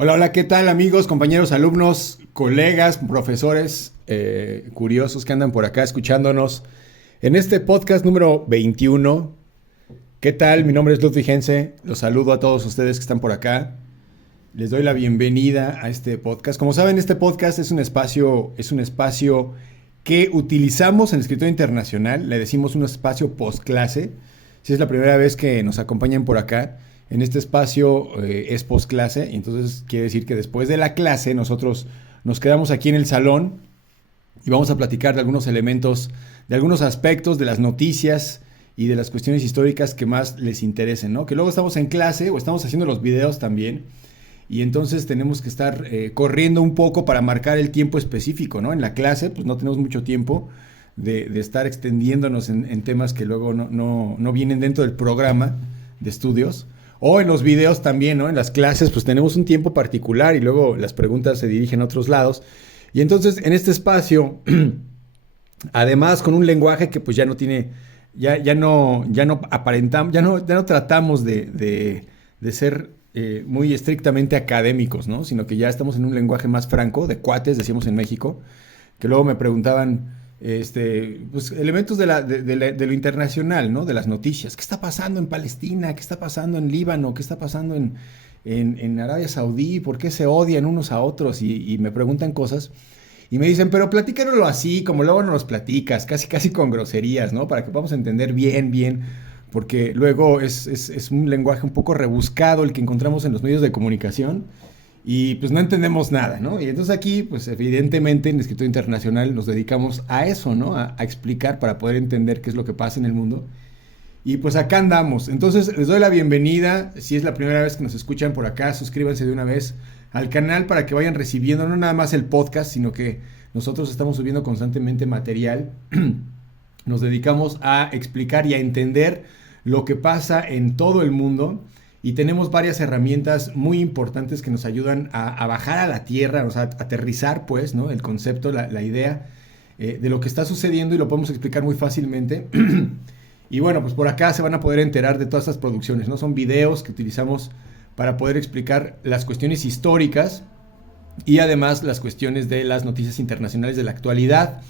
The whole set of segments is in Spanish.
Hola, hola, ¿qué tal amigos, compañeros, alumnos, colegas, profesores, curiosos que andan por acá escuchándonos en este podcast número 21? ¿Qué tal? Mi nombre es Ludwig Hense, los saludo a todos ustedes que están por acá. Les doy la bienvenida a este podcast. Como saben, este podcast es un espacio que utilizamos en escritura internacional. Le decimos un espacio post clase. Si es la primera vez que nos acompañan por acá, en este espacio es post clase. Entonces quiere decir que después de la clase nosotros nos quedamos aquí en el salón y vamos a platicar de algunos elementos, de algunos aspectos de las noticias y de las cuestiones históricas que más les interesen, ¿no? Que luego estamos en clase o estamos haciendo los videos también y entonces tenemos que estar corriendo un poco para marcar el tiempo específico, ¿no? En la clase, pues no tenemos mucho tiempo de estar extendiéndonos en temas que luego no vienen dentro del programa de estudios. O en los videos también, ¿no? En las clases, pues tenemos un tiempo particular y luego las preguntas se dirigen a otros lados. Y entonces, en este espacio, además con un lenguaje que pues ya no tiene, ya no aparentamos, ya no tratamos de ser muy estrictamente académicos, ¿no? Sino que ya estamos en un lenguaje más franco, de cuates, decimos en México, que luego me preguntaban, pues, elementos de lo internacional, ¿no? De las noticias. ¿Qué está pasando en Palestina? ¿Qué está pasando en Líbano? ¿Qué está pasando en Arabia Saudí? ¿Por qué se odian unos a otros? Y me preguntan cosas. Y me dicen, pero platícanoslo así, como luego nos los platicas, casi casi con groserías, ¿no? Para que podamos entender bien, bien, porque luego es un lenguaje un poco rebuscado el que encontramos en los medios de comunicación y pues no entendemos nada, ¿no? Y entonces aquí, pues evidentemente en Escritura Internacional nos dedicamos a eso, ¿no? A explicar para poder entender qué es lo que pasa en el mundo. Y pues acá andamos. Entonces les doy la bienvenida. Si es la primera vez que nos escuchan por acá, suscríbanse de una vez al canal para que vayan recibiendo no nada más el podcast, sino que nosotros estamos subiendo constantemente material. Nos dedicamos a explicar y a entender lo que pasa en todo el mundo y tenemos varias herramientas muy importantes que nos ayudan a bajar a la tierra, o sea, a aterrizar pues, ¿no? El concepto, la idea de lo que está sucediendo y lo podemos explicar muy fácilmente. Y bueno, pues por acá se van a poder enterar de todas estas producciones, ¿no? Son videos que utilizamos para poder explicar las cuestiones históricas y además las cuestiones de las noticias internacionales de la actualidad,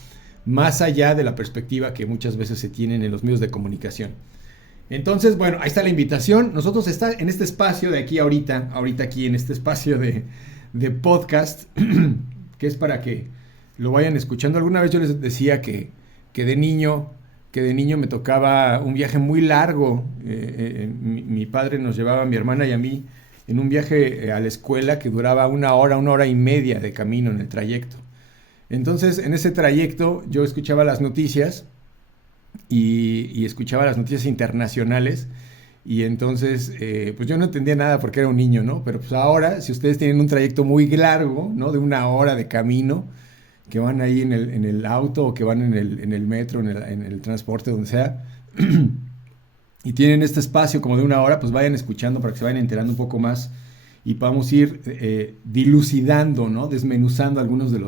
más allá de la perspectiva que muchas veces se tienen en los medios de comunicación. Entonces, bueno, ahí está la invitación. Nosotros está en este espacio de aquí ahorita aquí en este espacio de podcast, que es para que lo vayan escuchando. Alguna vez yo les decía que de niño que de niño me tocaba un viaje muy largo. Mi padre nos llevaba a mi hermana y a mí en un viaje a la escuela que duraba una hora y media de camino en el trayecto. Entonces, en ese trayecto yo escuchaba las noticias y escuchaba las noticias internacionales y entonces, pues yo no entendía nada porque era un niño, ¿no? Pero pues ahora, si ustedes tienen un trayecto muy largo, ¿no? De una hora de camino, que van ahí en el auto o que van en el metro, en el transporte, donde sea, y tienen este espacio como de una hora, pues vayan escuchando para que se vayan enterando un poco más y podamos ir dilucidando, ¿no? Desmenuzando algunos de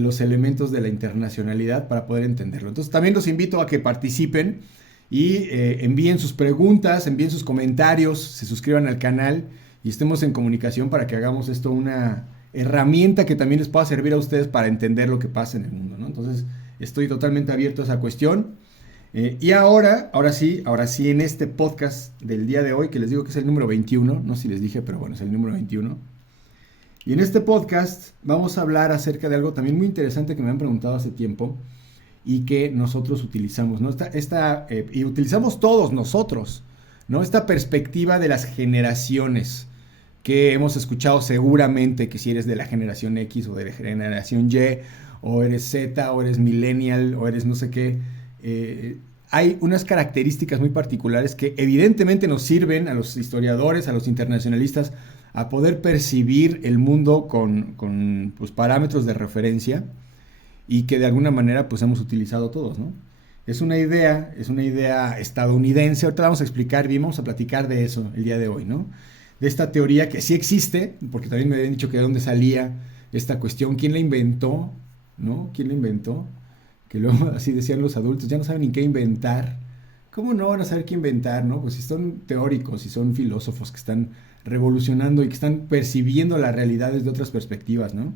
los elementos de la internacionalidad para poder entenderlo. Entonces también los invito a que participen y envíen sus preguntas, envíen sus comentarios, se suscriban al canal y estemos en comunicación para que hagamos esto una herramienta que también les pueda servir a ustedes para entender lo que pasa en el mundo, ¿no? Entonces estoy totalmente abierto a esa cuestión. Y ahora sí, en este podcast del día de hoy, que les digo que es el número 21, no sé si les dije, pero bueno, es el número 21. Y en este podcast vamos a hablar acerca de algo también muy interesante que me han preguntado hace tiempo y que nosotros utilizamos, ¿no? Y utilizamos todos nosotros, ¿no? Esta perspectiva de las generaciones que hemos escuchado seguramente, que si eres de la generación X o de la generación Y, o eres Z, o eres millennial, o eres no sé qué, hay unas características muy particulares que evidentemente nos sirven a los historiadores, a los internacionalistas, a poder percibir el mundo con pues, parámetros de referencia y que de alguna manera pues hemos utilizado todos, ¿no? Es una idea estadounidense. Ahorita vamos a explicar bien, vamos a platicar de eso el día de hoy, ¿no? De esta teoría que sí existe, porque también me habían dicho que de dónde salía esta cuestión, quién la inventó, ¿no? ¿Quién la inventó? Que luego así decían los adultos, ya no saben ni qué inventar, ¿cómo no van a saber qué inventar, no? Pues si son teóricos, si son filósofos que están revolucionando y que están percibiendo las realidades de otras perspectivas, ¿no?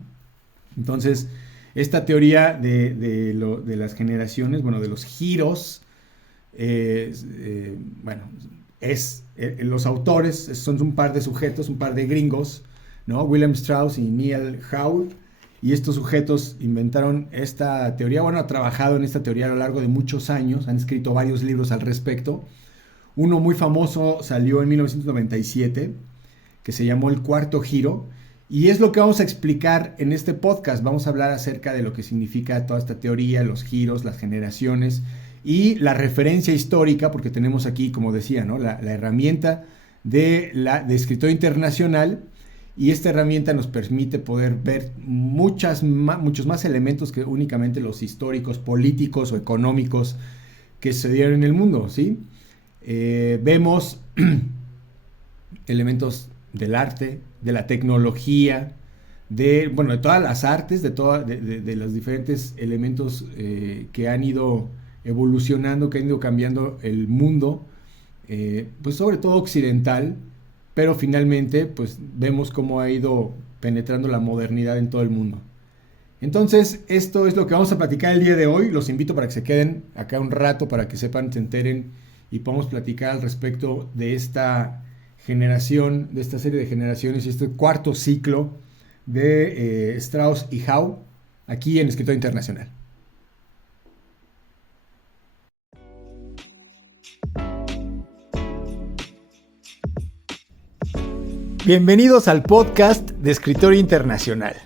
Entonces, esta teoría de las generaciones, bueno, de los giros, bueno, los autores son un par de sujetos, un par de gringos, ¿no? William Strauss y Neil Howe, y estos sujetos inventaron esta teoría, bueno, han trabajado en esta teoría a lo largo de muchos años, han escrito varios libros al respecto. Uno muy famoso salió en 1997, que se llamó El Cuarto Giro, y es lo que vamos a explicar en este podcast. Vamos a hablar acerca de lo que significa toda esta teoría, los giros, las generaciones, y la referencia histórica, porque tenemos aquí, como decía, ¿no? la herramienta de escritor internacional, y esta herramienta nos permite poder ver muchos más elementos que únicamente los históricos, políticos o económicos que se dieron en el mundo, ¿sí? Vemos elementos del arte, de la tecnología, de todas las artes, de los diferentes elementos que han ido evolucionando, que han ido cambiando el mundo, pues sobre todo occidental, pero finalmente pues vemos cómo ha ido penetrando la modernidad en todo el mundo. Entonces, esto es lo que vamos a platicar el día de hoy. Los invito para que se queden acá un rato, para que sepan, se enteren y podamos platicar al respecto de esta generación, de esta serie de generaciones y este cuarto ciclo de Strauss y Howe, aquí en Escritor Internacional. Bienvenidos al podcast de Escritor Internacional.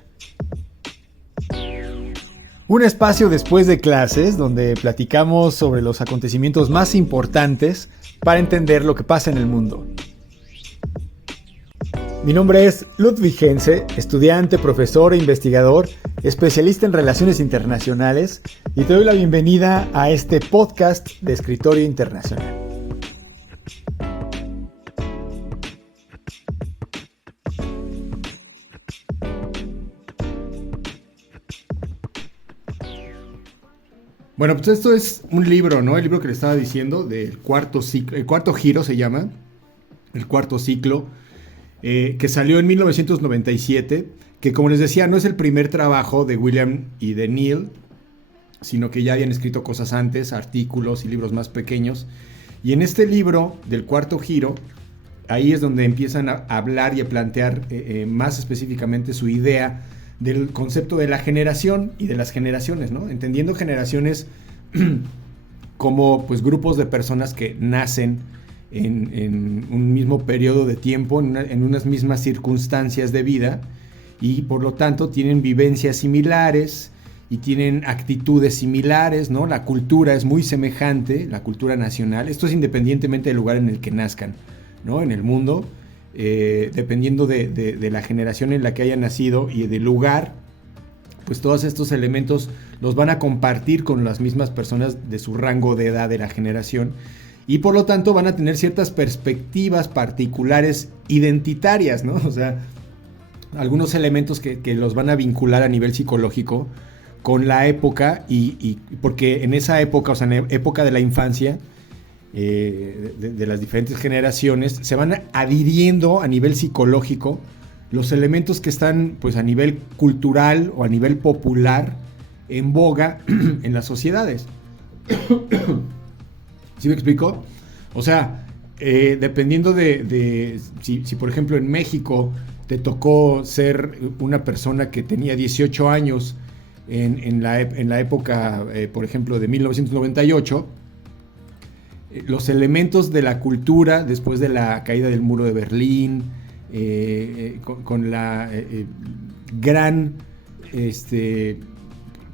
Un espacio después de clases donde platicamos sobre los acontecimientos más importantes para entender lo que pasa en el mundo. Mi nombre es Ludwig Hense, estudiante, profesor e investigador, especialista en relaciones internacionales, y te doy la bienvenida a este podcast de Escritorio Internacional. Bueno, pues esto es un libro, ¿no? El libro que le estaba diciendo del cuarto ciclo, el cuarto giro se llama, el cuarto ciclo, que salió en 1997, que como les decía, no es el primer trabajo de William y de Neil, sino que ya habían escrito cosas antes, artículos y libros más pequeños. Y en este libro del cuarto giro, ahí es donde empiezan a hablar y a plantear más específicamente su idea del concepto de la generación y de las generaciones, ¿no? Entendiendo generaciones como pues grupos de personas que nacen en un mismo periodo de tiempo, en unas mismas circunstancias de vida, y por lo tanto tienen vivencias similares y tienen actitudes similares, ¿no? La cultura es muy semejante, la cultura nacional. Esto es independientemente del lugar en el que nazcan, ¿no? En el mundo. Dependiendo de la generación en la que hayan nacido y del lugar, pues todos estos elementos los van a compartir con las mismas personas de su rango de edad de la generación, y por lo tanto van a tener ciertas perspectivas particulares identitarias, ¿no? O sea, algunos elementos que los van a vincular a nivel psicológico con la época, y porque en esa época, o sea, en la época de la infancia, de las diferentes generaciones, se van adhiriendo a nivel psicológico los elementos que están pues a nivel cultural o a nivel popular en boga en las sociedades. ¿Sí me explico? O sea, dependiendo si por ejemplo en México te tocó ser una persona que tenía 18 años en la época, por ejemplo, de 1998, los elementos de la cultura después de la caída del muro de Berlín, con la gran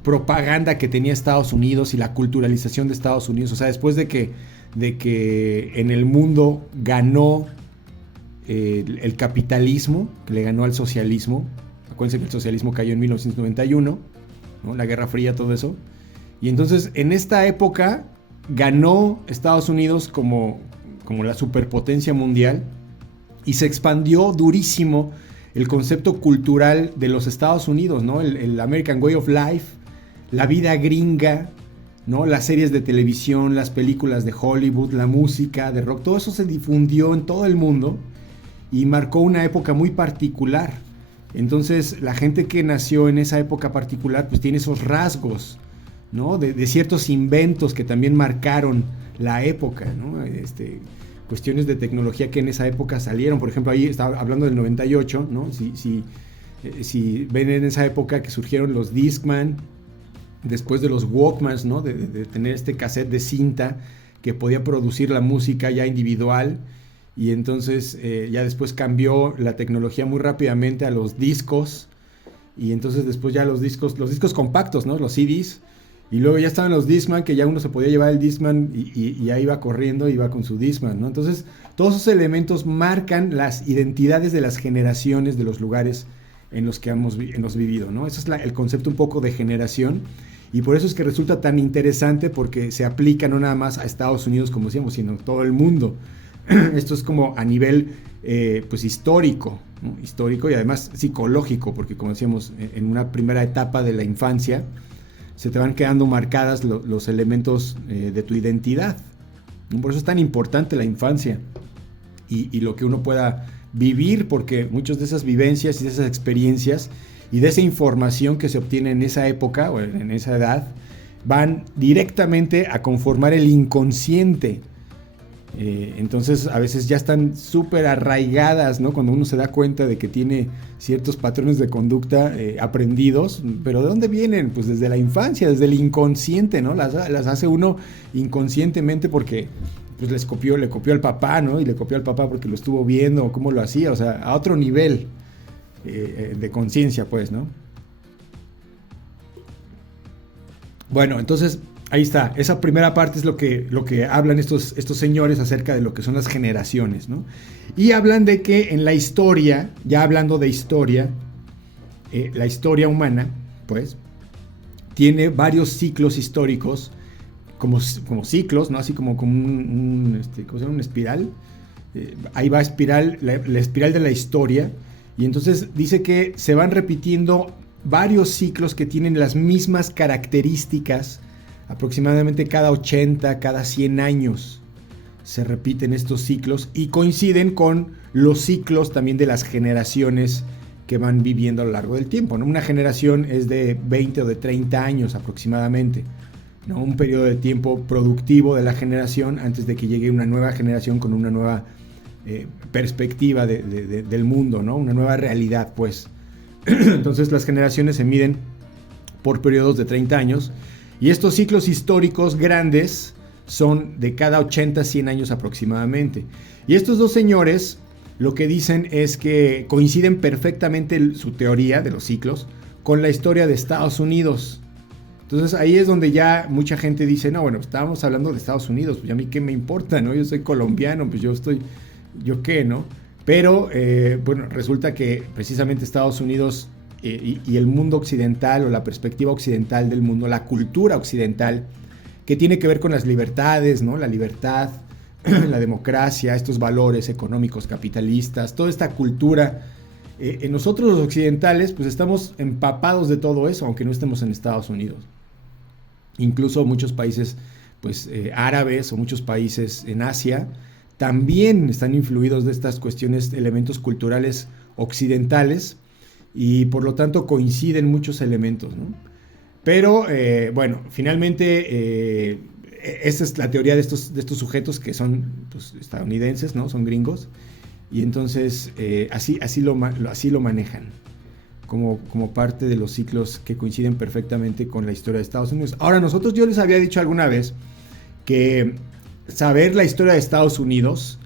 propaganda que tenía Estados Unidos y la culturalización de Estados Unidos, o sea, después de que en el mundo ganó el capitalismo, que le ganó al socialismo. Acuérdense que el socialismo cayó en 1991, ¿no? La Guerra Fría, todo eso. Y entonces en esta época ganó Estados Unidos como la superpotencia mundial, y se expandió durísimo el concepto cultural de los Estados Unidos, ¿no? El American Way of Life, la vida gringa, ¿no? Las series de televisión, las películas de Hollywood, la música de rock, todo eso se difundió en todo el mundo y marcó una época muy particular. Entonces, la gente que nació en esa época particular, pues tiene esos rasgos, ¿no? De ciertos inventos que también marcaron la época, ¿no? Cuestiones de tecnología que en esa época salieron. Por ejemplo, ahí estaba hablando del 98, ¿no? Si ven en esa época que surgieron los Discman, después de los Walkmans, ¿no? De tener este cassette de cinta que podía producir la música ya individual. Y entonces ya después cambió la tecnología muy rápidamente a los discos. Y entonces después ya los discos compactos, ¿no? Los CDs. Y luego ya estaban los Discman, que ya uno se podía llevar el Discman y ya iba corriendo, iba con su Discman, ¿no? Entonces, todos esos elementos marcan las identidades de las generaciones, de los lugares en los que hemos vivido, ¿no? Ese es el concepto un poco de generación. Y por eso es que resulta tan interesante, porque se aplica no nada más a Estados Unidos, como decíamos, sino a todo el mundo. Esto es como a nivel pues histórico, ¿no? Histórico y además psicológico, porque como decíamos, en una primera etapa de la infancia, se te van quedando marcadas los elementos de tu identidad. Por eso es tan importante la infancia y lo que uno pueda vivir, porque muchas de esas vivencias y de esas experiencias y de esa información que se obtiene en esa época o en esa edad van directamente a conformar el inconsciente. Entonces a veces ya están súper arraigadas, ¿no? Cuando uno se da cuenta de que tiene ciertos patrones de conducta aprendidos, pero ¿de dónde vienen? Pues desde la infancia, desde el inconsciente, ¿no? Las hace uno inconscientemente porque pues le copió al papá, ¿no? Y le copió al papá porque lo estuvo viendo o cómo lo hacía, o sea, a otro nivel de conciencia, pues, ¿no? Bueno, entonces ahí está, esa primera parte es lo que hablan estos señores acerca de lo que son las generaciones, ¿no? Y hablan de que en la historia, ya hablando de historia, la historia humana, pues, tiene varios ciclos históricos, como ciclos, ¿no? Así como ¿cómo se llama? Una espiral. Ahí va la espiral de la historia, y entonces dice que se van repitiendo varios ciclos que tienen las mismas características. Aproximadamente cada 80, cada 100 años se repiten estos ciclos y coinciden con los ciclos también de las generaciones que van viviendo a lo largo del tiempo, ¿no? Una generación es de 20 o de 30 años aproximadamente, ¿no? Un periodo de tiempo productivo de la generación antes de que llegue una nueva generación con una nueva perspectiva del mundo, ¿no? Una nueva realidad, pues. Entonces las generaciones se miden por periodos de 30 años. Y estos ciclos históricos grandes son de cada 80 a 100 años aproximadamente. Y estos dos señores lo que dicen es que coinciden perfectamente su teoría de los ciclos con la historia de Estados Unidos. Entonces ahí es donde ya mucha gente dice, no, bueno, estábamos hablando de Estados Unidos, pues a mí qué me importa, ¿no? Yo soy colombiano, pues yo qué, ¿no? Pero, bueno, resulta que precisamente Estados Unidos y el mundo occidental o la perspectiva occidental del mundo, la cultura occidental, que tiene que ver con las libertades, ¿no? La libertad, la democracia, estos valores económicos capitalistas, toda esta cultura. Nosotros los occidentales pues estamos empapados de todo eso, aunque no estemos en Estados Unidos. Incluso muchos países pues árabes o muchos países en Asia también están influidos de estas cuestiones, elementos culturales occidentales, y por lo tanto coinciden muchos elementos, ¿no? Pero bueno, finalmente esta es la teoría de estos sujetos que son pues, estadounidenses, ¿no? Son gringos, y entonces así lo manejan como parte de los ciclos que coinciden perfectamente con la historia de Estados Unidos. Ahora, yo les había dicho alguna vez que saber la historia de Estados Unidos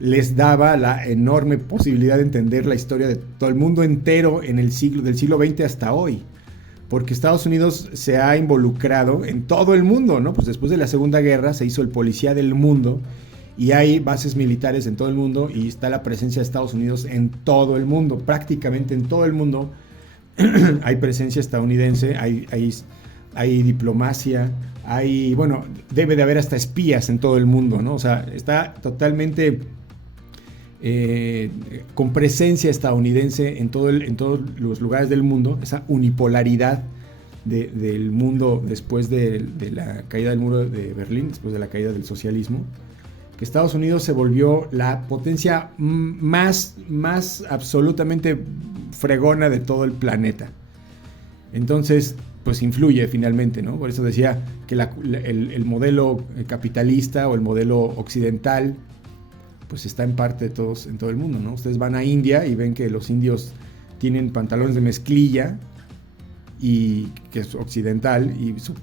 les daba la enorme posibilidad de entender la historia de todo el mundo entero del siglo XX hasta hoy, porque Estados Unidos se ha involucrado en todo el mundo, ¿no? Pues después de la Segunda Guerra se hizo el policía del mundo y hay bases militares en todo el mundo y está la presencia de Estados Unidos en todo el mundo, prácticamente en todo el mundo hay presencia estadounidense, hay diplomacia, bueno, debe de haber hasta espías en todo el mundo, ¿no? O sea, está totalmente con presencia estadounidense en todos los lugares del mundo, esa unipolaridad del mundo después de la caída del muro de Berlín, después de la caída del socialismo, que Estados Unidos se volvió la potencia más absolutamente fregona de todo el planeta. Entonces, pues influye finalmente, ¿no? Por eso decía que el modelo capitalista o el modelo occidental, pues está en parte en todo el mundo, ¿no? Ustedes van a India y ven que los indios tienen pantalones de mezclilla, y que es occidental, y su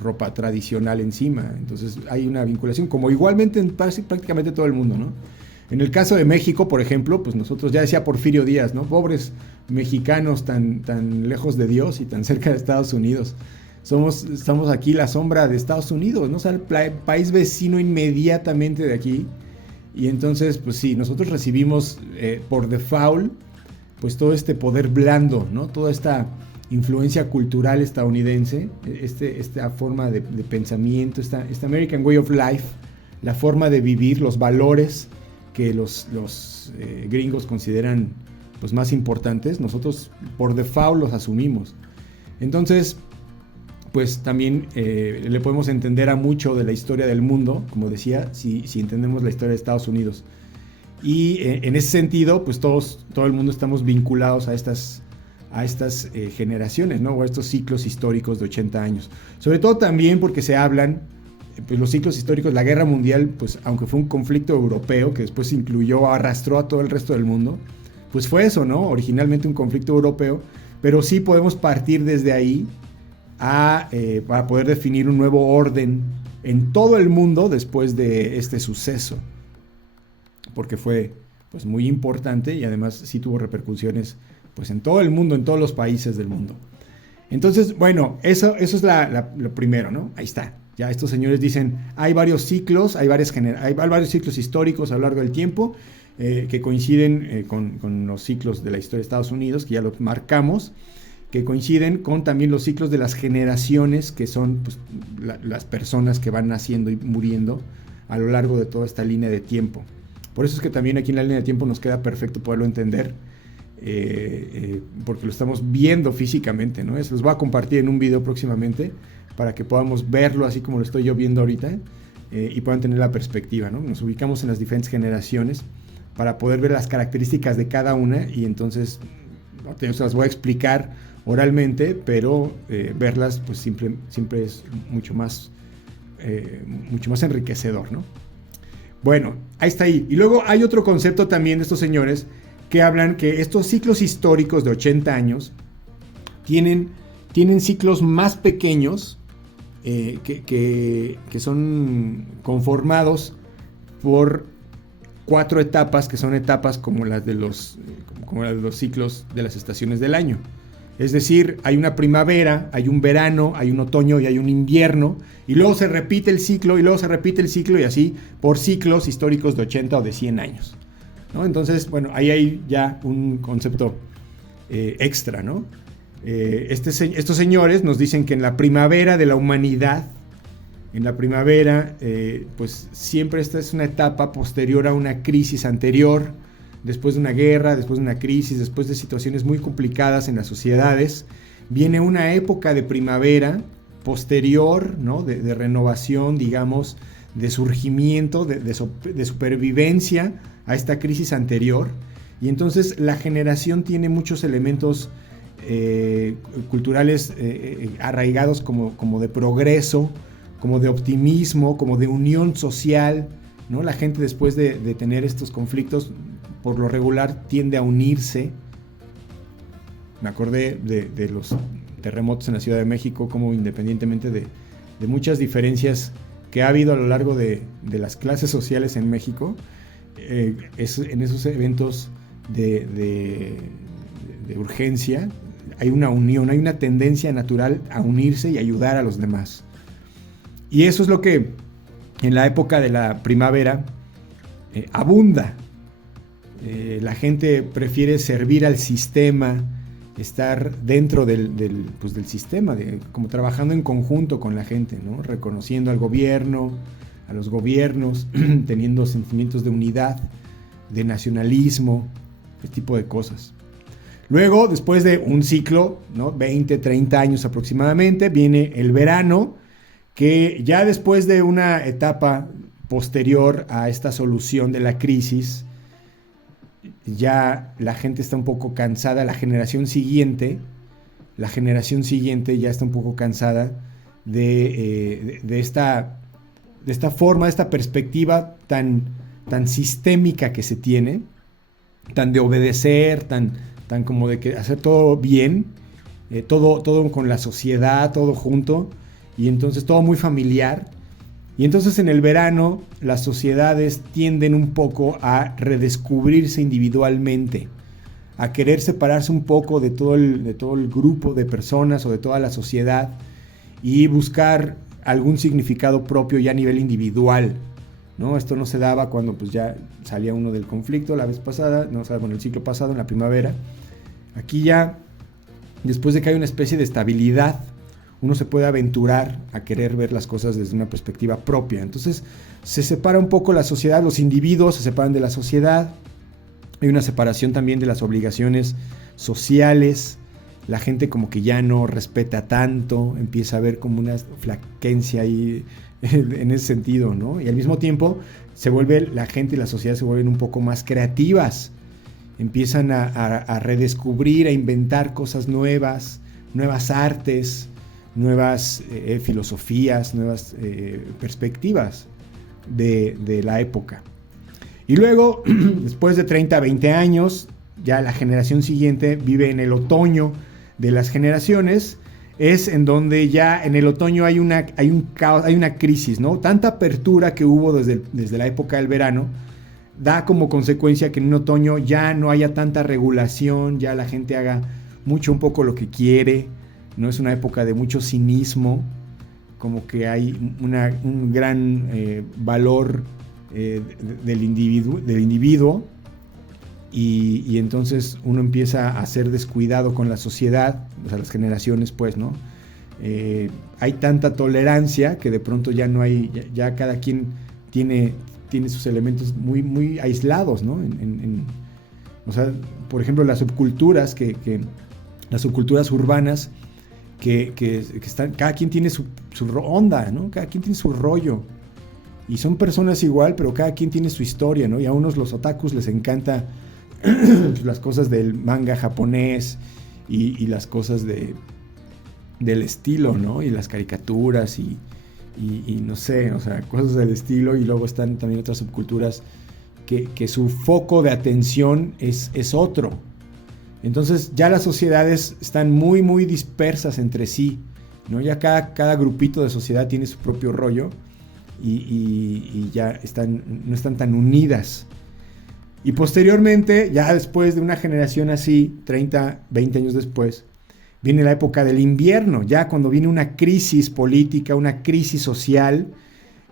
ropa tradicional encima. Entonces hay una vinculación, como igualmente en prácticamente todo el mundo, ¿no? En el caso de México, por ejemplo, pues nosotros, ya decía Porfirio Díaz, ¿no? Pobres mexicanos tan lejos de Dios y tan cerca de Estados Unidos. Estamos aquí la sombra de Estados Unidos, ¿no? O sea, el país vecino inmediatamente de aquí. Y entonces, pues sí, nosotros recibimos por default, pues todo este poder blando, ¿no? Toda esta influencia cultural estadounidense, esta forma de pensamiento, esta American Way of Life, la forma de vivir, los valores que los gringos consideran pues más importantes, nosotros por default los asumimos. Entonces, pues también le podemos entender a mucho de la historia del mundo, como decía, si entendemos la historia de Estados Unidos. Y en ese sentido, pues todo el mundo estamos vinculados a estas generaciones, ¿no? O a estos ciclos históricos de 80 años. Sobre todo también porque se hablan, pues los ciclos históricos, la guerra mundial, pues aunque fue un conflicto europeo que después arrastró a todo el resto del mundo, pues fue eso, ¿no? Originalmente un conflicto europeo, pero sí podemos partir desde ahí para poder definir un nuevo orden en todo el mundo después de este suceso, porque fue pues muy importante y además sí tuvo repercusiones pues en todo el mundo, en todos los países del mundo. Entonces, bueno, eso es lo primero, ¿no? Ahí está. Ya estos señores dicen, hay varios ciclos, hay varios ciclos históricos a lo largo del tiempo que coinciden con los ciclos de la historia de Estados Unidos, que ya los marcamos, que coinciden con también los ciclos de las generaciones, que son pues, las personas que van naciendo y muriendo a lo largo de toda esta línea de tiempo. Por eso es que también aquí en la línea de tiempo nos queda perfecto poderlo entender, porque lo estamos viendo físicamente, ¿no? Eso los voy a compartir en un video próximamente para que podamos verlo así como lo estoy yo viendo ahorita, y puedan tener la perspectiva, ¿no? Nos ubicamos en las diferentes generaciones para poder ver las características de cada una, y entonces no se las voy a explicar oralmente, pero verlas pues siempre es mucho más enriquecedor, ¿no? Bueno, ahí está ahí. Y luego hay otro concepto también de estos señores que hablan que estos ciclos históricos de 80 años tienen ciclos más pequeños que son conformados por 4 etapas, que son etapas como las de los ciclos de las estaciones del año. Es decir, hay una primavera, hay un verano, hay un otoño y hay un invierno, y luego se repite el ciclo, y luego se repite el ciclo, y así por ciclos históricos de 80 o de 100 años, ¿no? Entonces, bueno, ahí hay ya un concepto extra, ¿no? Estos señores nos dicen que en la primavera de la humanidad, pues siempre esta es una etapa posterior a una crisis anterior, después de una guerra, después de una crisis, después de situaciones muy complicadas en las sociedades, viene una época de primavera posterior, ¿no? de renovación, digamos, de surgimiento, de supervivencia a esta crisis anterior. Y entonces la generación tiene muchos elementos culturales arraigados como de progreso, como de optimismo, como de unión social, ¿no? La gente después de tener estos conflictos, por lo regular tiende a unirse. Me acordé de los terremotos en la Ciudad de México, como independientemente de muchas diferencias que ha habido a lo largo de las clases sociales en México, en esos eventos de urgencia hay una unión, hay una tendencia natural a unirse y ayudar a los demás. Y eso es lo que en la época de la primavera abunda. La gente prefiere servir al sistema, estar dentro del sistema, como trabajando en conjunto con la gente, ¿no? Reconociendo al gobierno, a los gobiernos, teniendo sentimientos de unidad, de nacionalismo, este tipo de cosas. Luego, después de un ciclo, ¿no? 20, 30 años aproximadamente, viene el verano, que ya después de una etapa posterior a esta solución de la crisis, ya la gente está un poco cansada, la generación siguiente ya está un poco cansada de esta forma, de esta perspectiva tan sistémica que se tiene, tan de obedecer, tan como de que hacer todo bien, todo con la sociedad, todo junto, y entonces todo muy familiar. Y entonces en el verano las sociedades tienden un poco a redescubrirse individualmente, a querer separarse un poco de todo el grupo de personas o de toda la sociedad y buscar algún significado propio ya a nivel individual, ¿no? Esto no se daba cuando pues ya salía uno del conflicto la vez pasada, no, o sea, bueno, el ciclo pasado, en la primavera. Aquí ya, después de que hay una especie de estabilidad, uno se puede aventurar a querer ver las cosas desde una perspectiva propia. Entonces se separa un poco la sociedad, los individuos se separan de la sociedad, hay una separación también de las obligaciones sociales, la gente como que ya no respeta tanto, empieza a haber como una flaquencia ahí en ese sentido, ¿no? Y al mismo tiempo la gente y la sociedad se vuelven un poco más creativas, empiezan a redescubrir, a inventar cosas nuevas, nuevas artes, nuevas filosofías, nuevas perspectivas de la época. Y luego, después de 30, 20 años, ya la generación siguiente vive en el otoño de las generaciones, es en donde ya en el otoño hay una crisis, ¿no? Tanta apertura que hubo desde la época del verano, da como consecuencia que en un otoño ya no haya tanta regulación, ya la gente haga un poco lo que quiere, no es una época de mucho cinismo, como que hay un gran valor del individuo y entonces uno empieza a ser descuidado con la sociedad, o sea, las generaciones pues, ¿no? Hay tanta tolerancia que de pronto ya no hay, ya cada quien tiene sus elementos muy, muy aislados, ¿no? O sea, por ejemplo, las subculturas, las subculturas urbanas, que están, cada quien tiene su onda, ¿no? Cada quien tiene su rollo. Y son personas igual, pero cada quien tiene su historia, ¿no? Y a unos los otakus les encanta las cosas del manga japonés y las cosas del estilo, ¿no? Y las caricaturas y no sé, o sea, cosas del estilo. Y luego están también otras subculturas que su foco de atención es otro. Entonces ya las sociedades están muy, muy dispersas entre sí, ¿no? Ya cada grupito de sociedad tiene su propio rollo y ya no están tan unidas. Y posteriormente, ya después de una generación así, 30, 20 años después, viene la época del invierno, ya cuando viene una crisis política, una crisis social,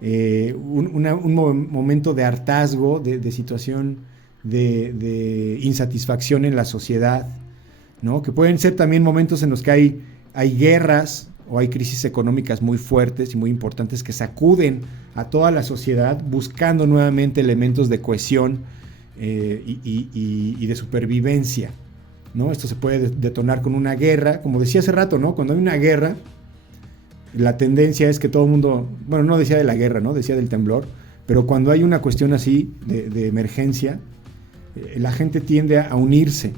un momento de hartazgo, de situación de insatisfacción en la sociedad, ¿no? Que pueden ser también momentos en los que hay guerras o hay crisis económicas muy fuertes y muy importantes que sacuden a toda la sociedad buscando nuevamente elementos de cohesión y de supervivencia, ¿no? Esto se puede detonar con una guerra, como decía hace rato, ¿no? Cuando hay una guerra, la tendencia es que todo el mundo, bueno, no decía de la guerra, ¿no? Decía del temblor, pero cuando hay una cuestión así de emergencia, la gente tiende a unirse.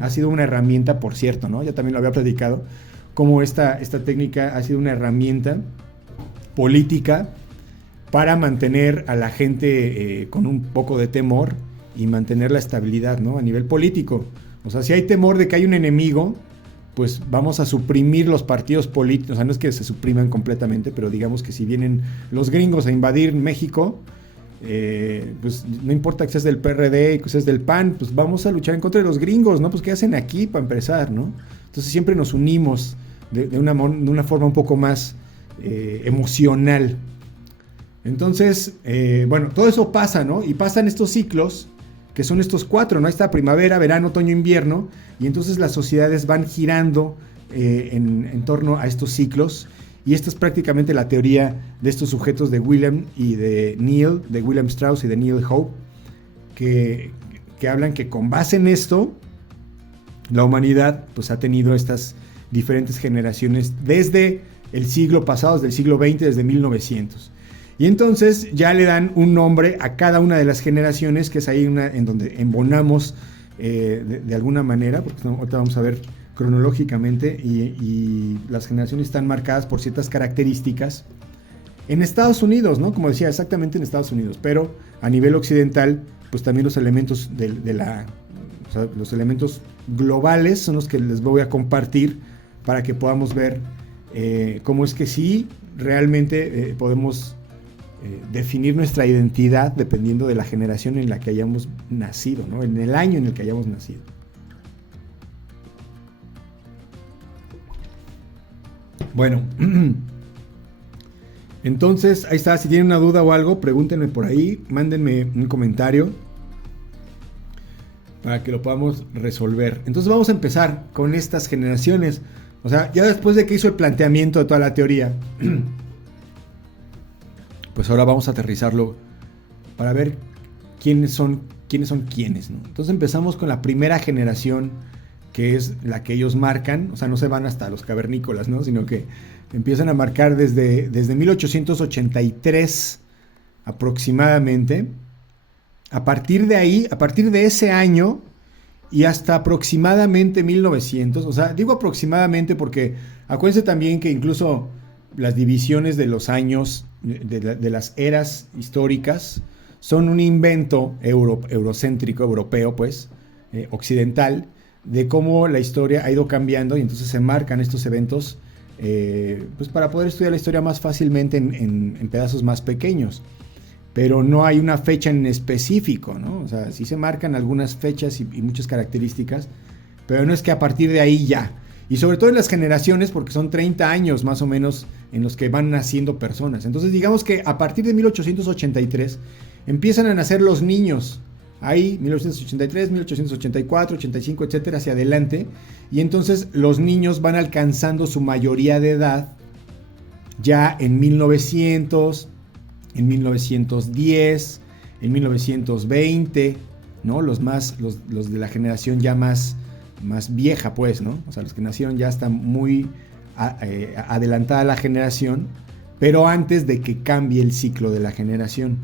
Ha sido una herramienta, por cierto, ¿no? Ya también lo había platicado, cómo esta técnica ha sido una herramienta política para mantener a la gente con un poco de temor y mantener la estabilidad, ¿no? A nivel político. O sea, si hay temor de que hay un enemigo, pues vamos a suprimir los partidos políticos. O sea, no es que se supriman completamente, pero digamos que si vienen los gringos a invadir México, pues no importa que seas del PRD y que seas del PAN, pues vamos a luchar en contra de los gringos, ¿no? Pues ¿qué hacen aquí para empezar, ¿no? Entonces siempre nos unimos de una forma un poco más emocional. Entonces, bueno, todo eso pasa, ¿no? Y pasan estos ciclos, que son estos 4, ¿no? Ahí está primavera, verano, otoño, invierno, y entonces las sociedades van girando en torno a estos ciclos. Y esta es prácticamente la teoría de estos sujetos de Wilhelm y de Neil, de Wilhelm Strauss y de Neil Hope, que hablan que con base en esto, la humanidad pues ha tenido estas diferentes generaciones desde el siglo pasado, desde el siglo XX, desde 1900. Y entonces ya le dan un nombre a cada una de las generaciones, que es ahí en donde embonamos de alguna manera, porque ahorita vamos a ver cronológicamente, y las generaciones están marcadas por ciertas características en Estados Unidos, ¿no? Como decía, exactamente en Estados Unidos, pero a nivel occidental, pues también los elementos o sea, los elementos globales son los que les voy a compartir para que podamos ver cómo es que sí realmente podemos definir nuestra identidad dependiendo de la generación en la que hayamos nacido, ¿no? En el año en el que hayamos nacido. Bueno, entonces ahí está. Si tienen una duda o algo, pregúntenme por ahí, mándenme un comentario para que lo podamos resolver. Entonces vamos a empezar con estas generaciones. O sea, ya después de que hizo el planteamiento de toda la teoría, pues ahora vamos a aterrizarlo para ver quiénes son quiénes, ¿no? Entonces empezamos con la primera generación, que es la que ellos marcan. O sea, no se van hasta los cavernícolas, ¿no? Sino que empiezan a marcar desde 1883 aproximadamente. A partir de ahí, a partir de ese año y hasta aproximadamente 1900, o sea, digo aproximadamente porque acuérdense también que incluso las divisiones de los años, de las eras históricas, son un invento eurocéntrico, europeo, pues, occidental, de cómo la historia ha ido cambiando, y entonces se marcan estos eventos pues para poder estudiar la historia más fácilmente en pedazos más pequeños. Pero no hay una fecha en específico, ¿no? O sea, sí se marcan algunas fechas y muchas características, pero no es que a partir de ahí ya. Y sobre todo en las generaciones, porque son 30 años más o menos en los que van naciendo personas. Entonces digamos que a partir de 1883 empiezan a nacer los niños. Ahí, 1983, 1884, 85, etcétera, hacia adelante. Y entonces los niños van alcanzando su mayoría de edad ya en 1900, en 1910, en 1920, ¿no? Los de la generación ya más vieja, pues, ¿no? O sea, los que nacieron ya están muy adelantada la generación, pero antes de que cambie el ciclo de la generación,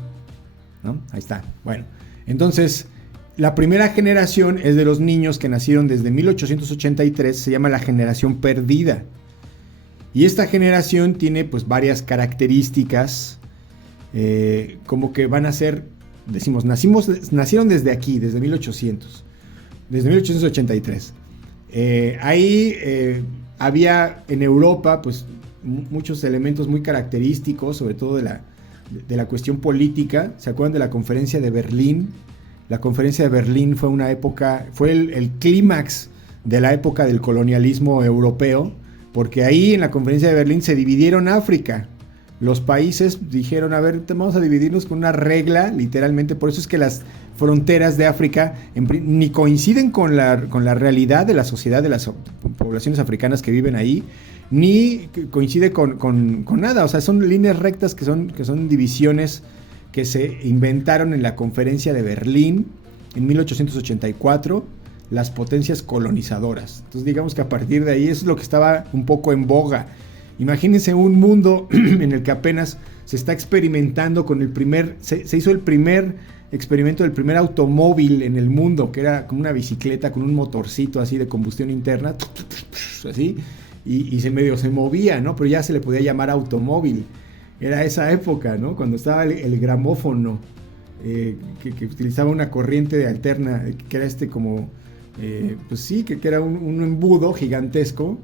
¿no? Ahí está. Bueno, entonces, la primera generación es de los niños que nacieron desde 1883, se llama la generación perdida. Y esta generación tiene pues varias características, como que van a ser, decimos, nacieron desde aquí, desde 1883. Ahí había en Europa pues muchos elementos muy característicos, sobre todo de la cuestión política. ¿Se acuerdan de la conferencia de Berlín? La conferencia de Berlín fue una época, fue el clímax de la época del colonialismo europeo, porque ahí en la conferencia de Berlín se dividieron África. Los países dijeron, a ver, vamos a dividirnos con una regla, literalmente. Por eso es que las fronteras de África ni coinciden con la realidad de la sociedad de las poblaciones africanas que viven ahí, ni coincide con nada. O sea, son líneas rectas que son divisiones que se inventaron en la conferencia de Berlín en 1884, las potencias colonizadoras. Entonces digamos que a partir de ahí eso es lo que estaba un poco en boga. Imagínense un mundo en el que apenas se está experimentando con se hizo el primer experimento del primer automóvil en el mundo, que era como una bicicleta con un motorcito así de combustión interna, así, y se movía, ¿no? Pero ya se le podía llamar automóvil. Era esa época, ¿no? Cuando estaba el gramófono, que utilizaba una corriente alterna, que era como, pues sí, que era un embudo gigantesco,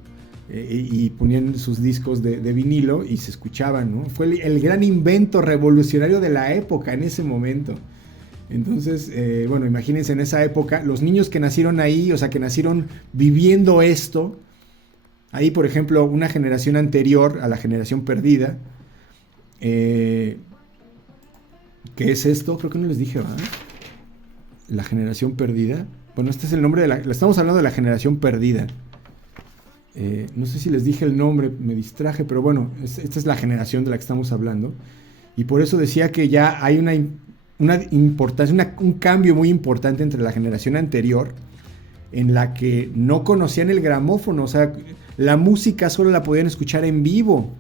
y ponían sus discos de vinilo y se escuchaban, ¿no? Fue el gran invento revolucionario de la época en ese momento. Entonces, bueno, imagínense en esa época, los niños que nacieron ahí, o sea, que nacieron viviendo esto, ahí, por ejemplo, una generación anterior a la generación perdida, ¿qué es esto? Creo que no les dije, ¿verdad? La generación perdida. Bueno, este es el nombre estamos hablando de la generación perdida. No sé si les dije el nombre, me distraje, pero bueno, esta es la generación de la que estamos hablando. Y por eso decía que ya hay una importancia, un cambio muy importante entre la generación anterior, en la que no conocían el gramófono, o sea, la música solo la podían escuchar en vivo.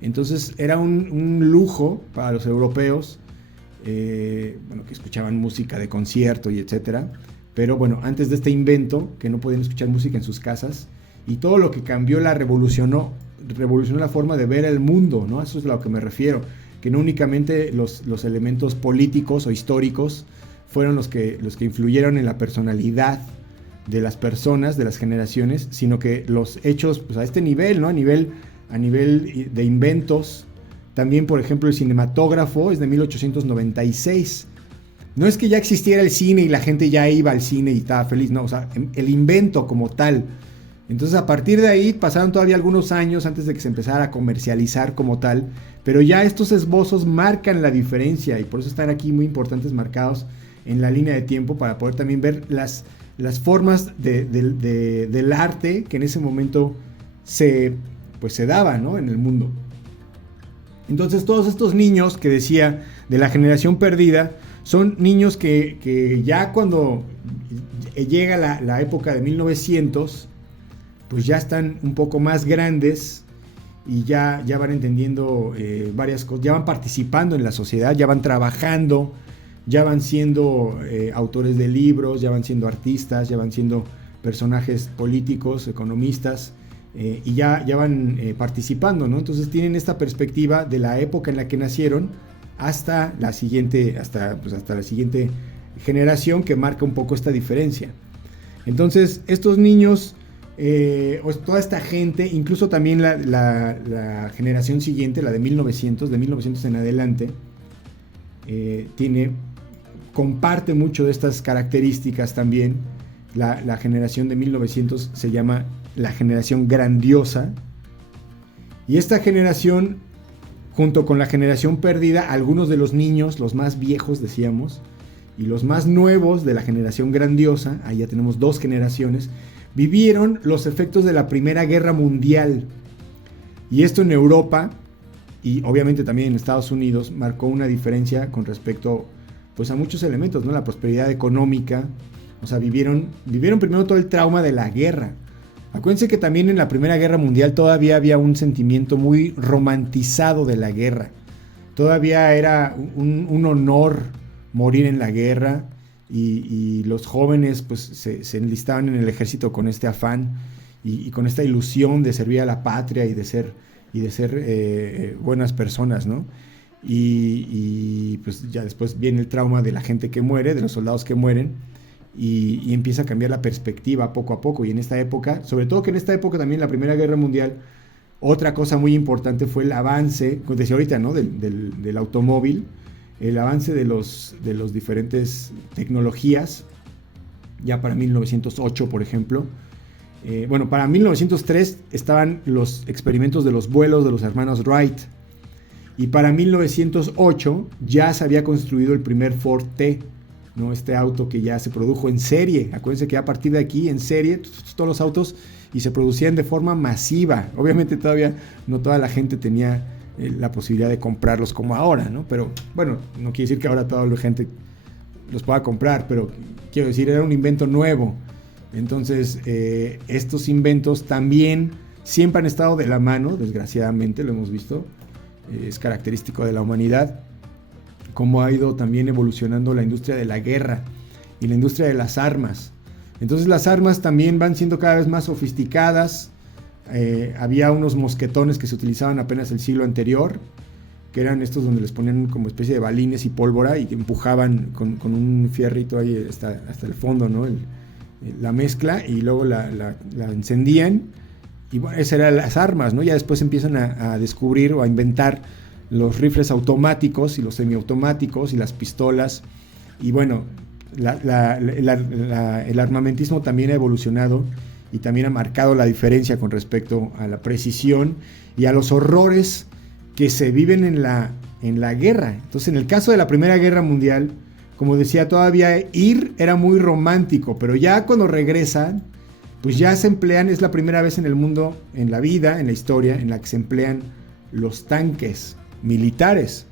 Entonces era un lujo para los europeos, que escuchaban música de concierto y etcétera. Pero bueno, antes de este invento, que no podían escuchar música en sus casas, y todo lo que cambió revolucionó la forma de ver el mundo, ¿no? Eso es a lo que me refiero, que no únicamente los elementos políticos o históricos fueron los que influyeron en la personalidad de las personas, de las generaciones, sino que los hechos, pues a este nivel, ¿no? A nivel de inventos. También, por ejemplo, el cinematógrafo es de 1896. No es que ya existiera el cine y la gente ya iba al cine y estaba feliz, no, o sea, el invento como tal. Entonces, a partir de ahí pasaron todavía algunos años antes de que se empezara a comercializar como tal, pero ya estos esbozos marcan la diferencia y por eso están aquí muy importantes, marcados en la línea de tiempo, para poder también ver las formas del arte que en ese momento se daba, ¿no? En el mundo. Entonces, todos estos niños que decía de la generación perdida son niños que ya cuando llega la época de 1900, pues ya están un poco más grandes y ya van entendiendo varias cosas, ya van participando en la sociedad, ya van trabajando, ya van siendo autores de libros, ya van siendo artistas, ya van siendo personajes políticos, economistas, y ya van participando, ¿no? Entonces tienen esta perspectiva de la época en la que nacieron hasta la siguiente generación, que marca un poco esta diferencia. Entonces estos niños, toda esta gente, incluso también la generación siguiente, la de 1900 en adelante, comparte mucho de estas características también. La generación de 1900 se llama la generación grandiosa, y esta generación, junto con la generación perdida, algunos de los niños, los más viejos decíamos, y los más nuevos de la generación grandiosa, ahí ya tenemos dos generaciones, vivieron los efectos de la Primera Guerra Mundial. Y esto en Europa, y obviamente también en Estados Unidos, marcó una diferencia con respecto, pues, a muchos elementos, ¿no? La prosperidad económica, o sea, vivieron primero todo el trauma de la guerra. Acuérdense que también en la Primera Guerra Mundial todavía había un sentimiento muy romantizado de la guerra. Todavía era un honor morir en la guerra, y los jóvenes pues se enlistaban en el ejército con este afán y con esta ilusión de servir a la patria y de ser buenas personas, ¿no? Y pues ya después viene el trauma de la gente que muere, de los soldados que mueren, y empieza a cambiar la perspectiva poco a poco. Y en esta época, sobre todo que en esta época también, la Primera Guerra Mundial, otra cosa muy importante fue el avance, como decía ahorita, ¿no? del automóvil, el avance de los diferentes tecnologías, ya para 1908, por ejemplo. Para 1903 estaban los experimentos de los vuelos de los hermanos Wright, y para 1908 ya se había construido el primer Ford T, ¿no? Este auto que ya se produjo en serie. Acuérdense que a partir de aquí, en serie, todos los autos, y se producían de forma masiva. Obviamente todavía no toda la gente tenía la posibilidad de comprarlos como ahora, ¿no? Pero bueno, no quiere decir que ahora toda la gente los pueda comprar, pero quiero decir, era un invento nuevo. Entonces, estos inventos también siempre han estado de la mano, desgraciadamente, lo hemos visto, es característico de la humanidad, cómo ha ido también evolucionando la industria de la guerra y la industria de las armas. Entonces las armas también van siendo cada vez más sofisticadas. Había unos mosquetones que se utilizaban apenas el siglo anterior, que eran estos donde les ponían como especie de balines y pólvora y que empujaban con un fierrito ahí hasta el fondo, ¿no? La mezcla, y luego la encendían, y bueno, esas eran las armas, ¿no? Ya después empiezan a descubrir o a inventar los rifles automáticos y los semiautomáticos y las pistolas, y bueno, el armamentismo también ha evolucionado y también ha marcado la diferencia con respecto a la precisión y a los horrores que se viven en la guerra. Entonces, en el caso de la Primera Guerra Mundial, como decía, todavía ir era muy romántico, pero ya cuando regresan, pues ya se emplean, es la primera vez en el mundo, en la vida, en la historia, en la que se emplean los tanques militares.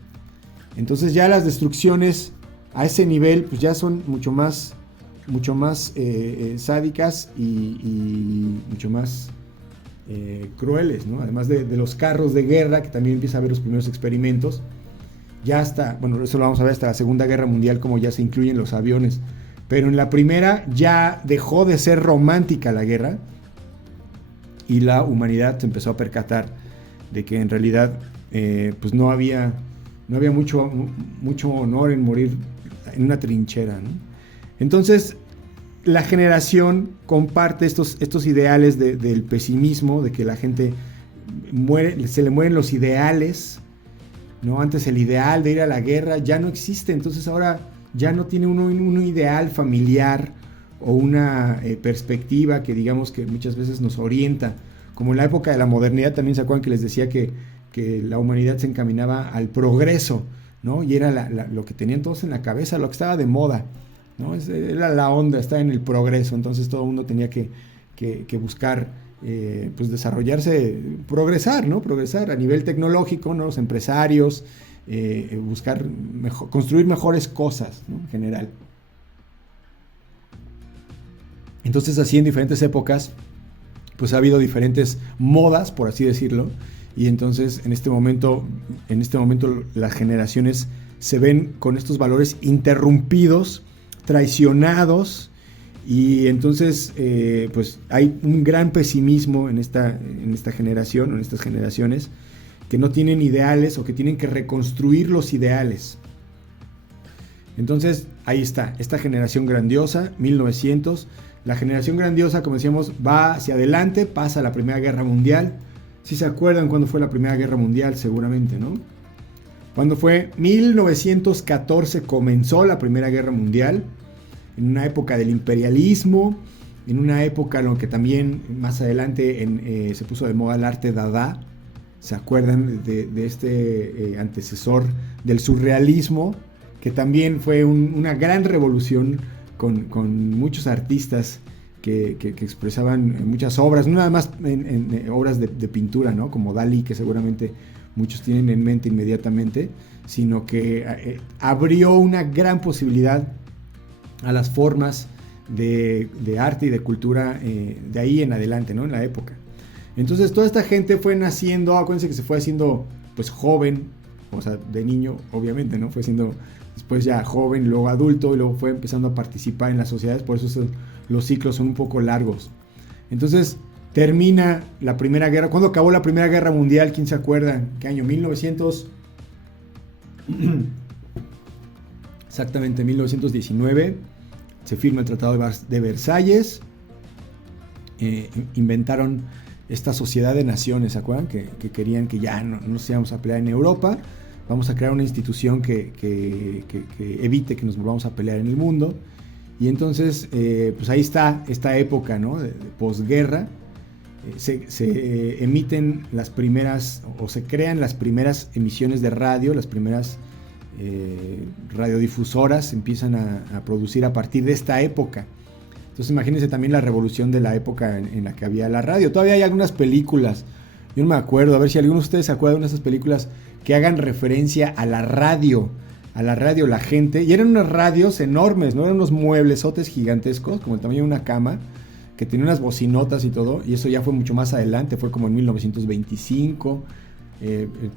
Entonces ya las destrucciones a ese nivel pues ya son mucho más mucho más sádicas y mucho más crueles, ¿no? Además de los carros de guerra, que también empieza a haber los primeros experimentos. Ya hasta, bueno, eso lo vamos a ver hasta la Segunda Guerra Mundial, como ya se incluyen los aviones. Pero en la primera ya dejó de ser romántica la guerra y la humanidad se empezó a percatar de que en realidad pues no había mucho honor en morir en una trinchera, ¿no? Entonces, la generación comparte estos ideales del pesimismo, de que la gente se le mueren los ideales, ¿no? Antes el ideal de ir a la guerra ya no existe, entonces ahora ya no tiene un ideal familiar o una perspectiva que digamos que muchas veces nos orienta. Como en la época de la modernidad, también se acuerdan que les decía que la humanidad se encaminaba al progreso, ¿no? Y era lo que tenían todos en la cabeza, lo que estaba de moda, ¿no? Era la onda, estaba en el progreso, entonces todo el mundo tenía que buscar pues desarrollarse, progresar, ¿no? Progresar a nivel tecnológico, ¿no? Los empresarios, buscar construir mejores cosas, ¿no? En general. Entonces así en diferentes épocas pues ha habido diferentes modas, por así decirlo, y entonces en este momento las generaciones se ven con estos valores interrumpidos, traicionados, y entonces pues hay un gran pesimismo en esta generación, en estas generaciones, que no tienen ideales o que tienen que reconstruir los ideales. Entonces ahí está, esta generación grandiosa, 1900. La generación grandiosa, como decíamos, va hacia adelante, pasa a la Primera Guerra Mundial. Si se acuerdan cuándo fue la Primera Guerra Mundial, seguramente, ¿no? Cuando fue 1914 comenzó la Primera Guerra Mundial, en una época del imperialismo, en una época en la que también más adelante se puso de moda el arte Dada. ¿Se acuerdan de este antecesor del surrealismo? Que también fue una gran revolución con muchos artistas que expresaban muchas obras, no nada más en obras de pintura, ¿no? Como Dalí, que seguramente muchos tienen en mente inmediatamente, sino que abrió una gran posibilidad a las formas de arte y de cultura de ahí en adelante, ¿no? En la época. Entonces toda esta gente fue naciendo, acuérdense que se fue haciendo pues joven, o sea, de niño, obviamente, ¿no? Fue siendo después ya joven, luego adulto, y luego fue empezando a participar en las sociedades, por eso los ciclos son un poco largos. Entonces termina la Primera Guerra. ¿Cuándo acabó la Primera Guerra Mundial? ¿Quién se acuerda? ¿Qué año? 1900. Exactamente, 1919. Se firma el Tratado de Versalles. Inventaron esta sociedad de naciones, ¿se acuerdan? Que querían que ya no nos íbamos a pelear en Europa. Vamos a crear una institución que evite que nos volvamos a pelear en el mundo. Y entonces, pues ahí está esta época, ¿no? de posguerra. Se emiten las primeras, o se crean las primeras emisiones de radio, las primeras radiodifusoras se empiezan a producir a partir de esta época. Entonces imagínense también la revolución de la época en la que había la radio. Todavía hay algunas películas, yo no me acuerdo, a ver si alguno de ustedes se acuerda de esas películas que hagan referencia a la radio, la gente, y eran unas radios enormes, no eran unos mueblesotes gigantescos, como el tamaño de una cama, que tenía unas bocinotas y todo, y eso ya fue mucho más adelante, fue como en 1925,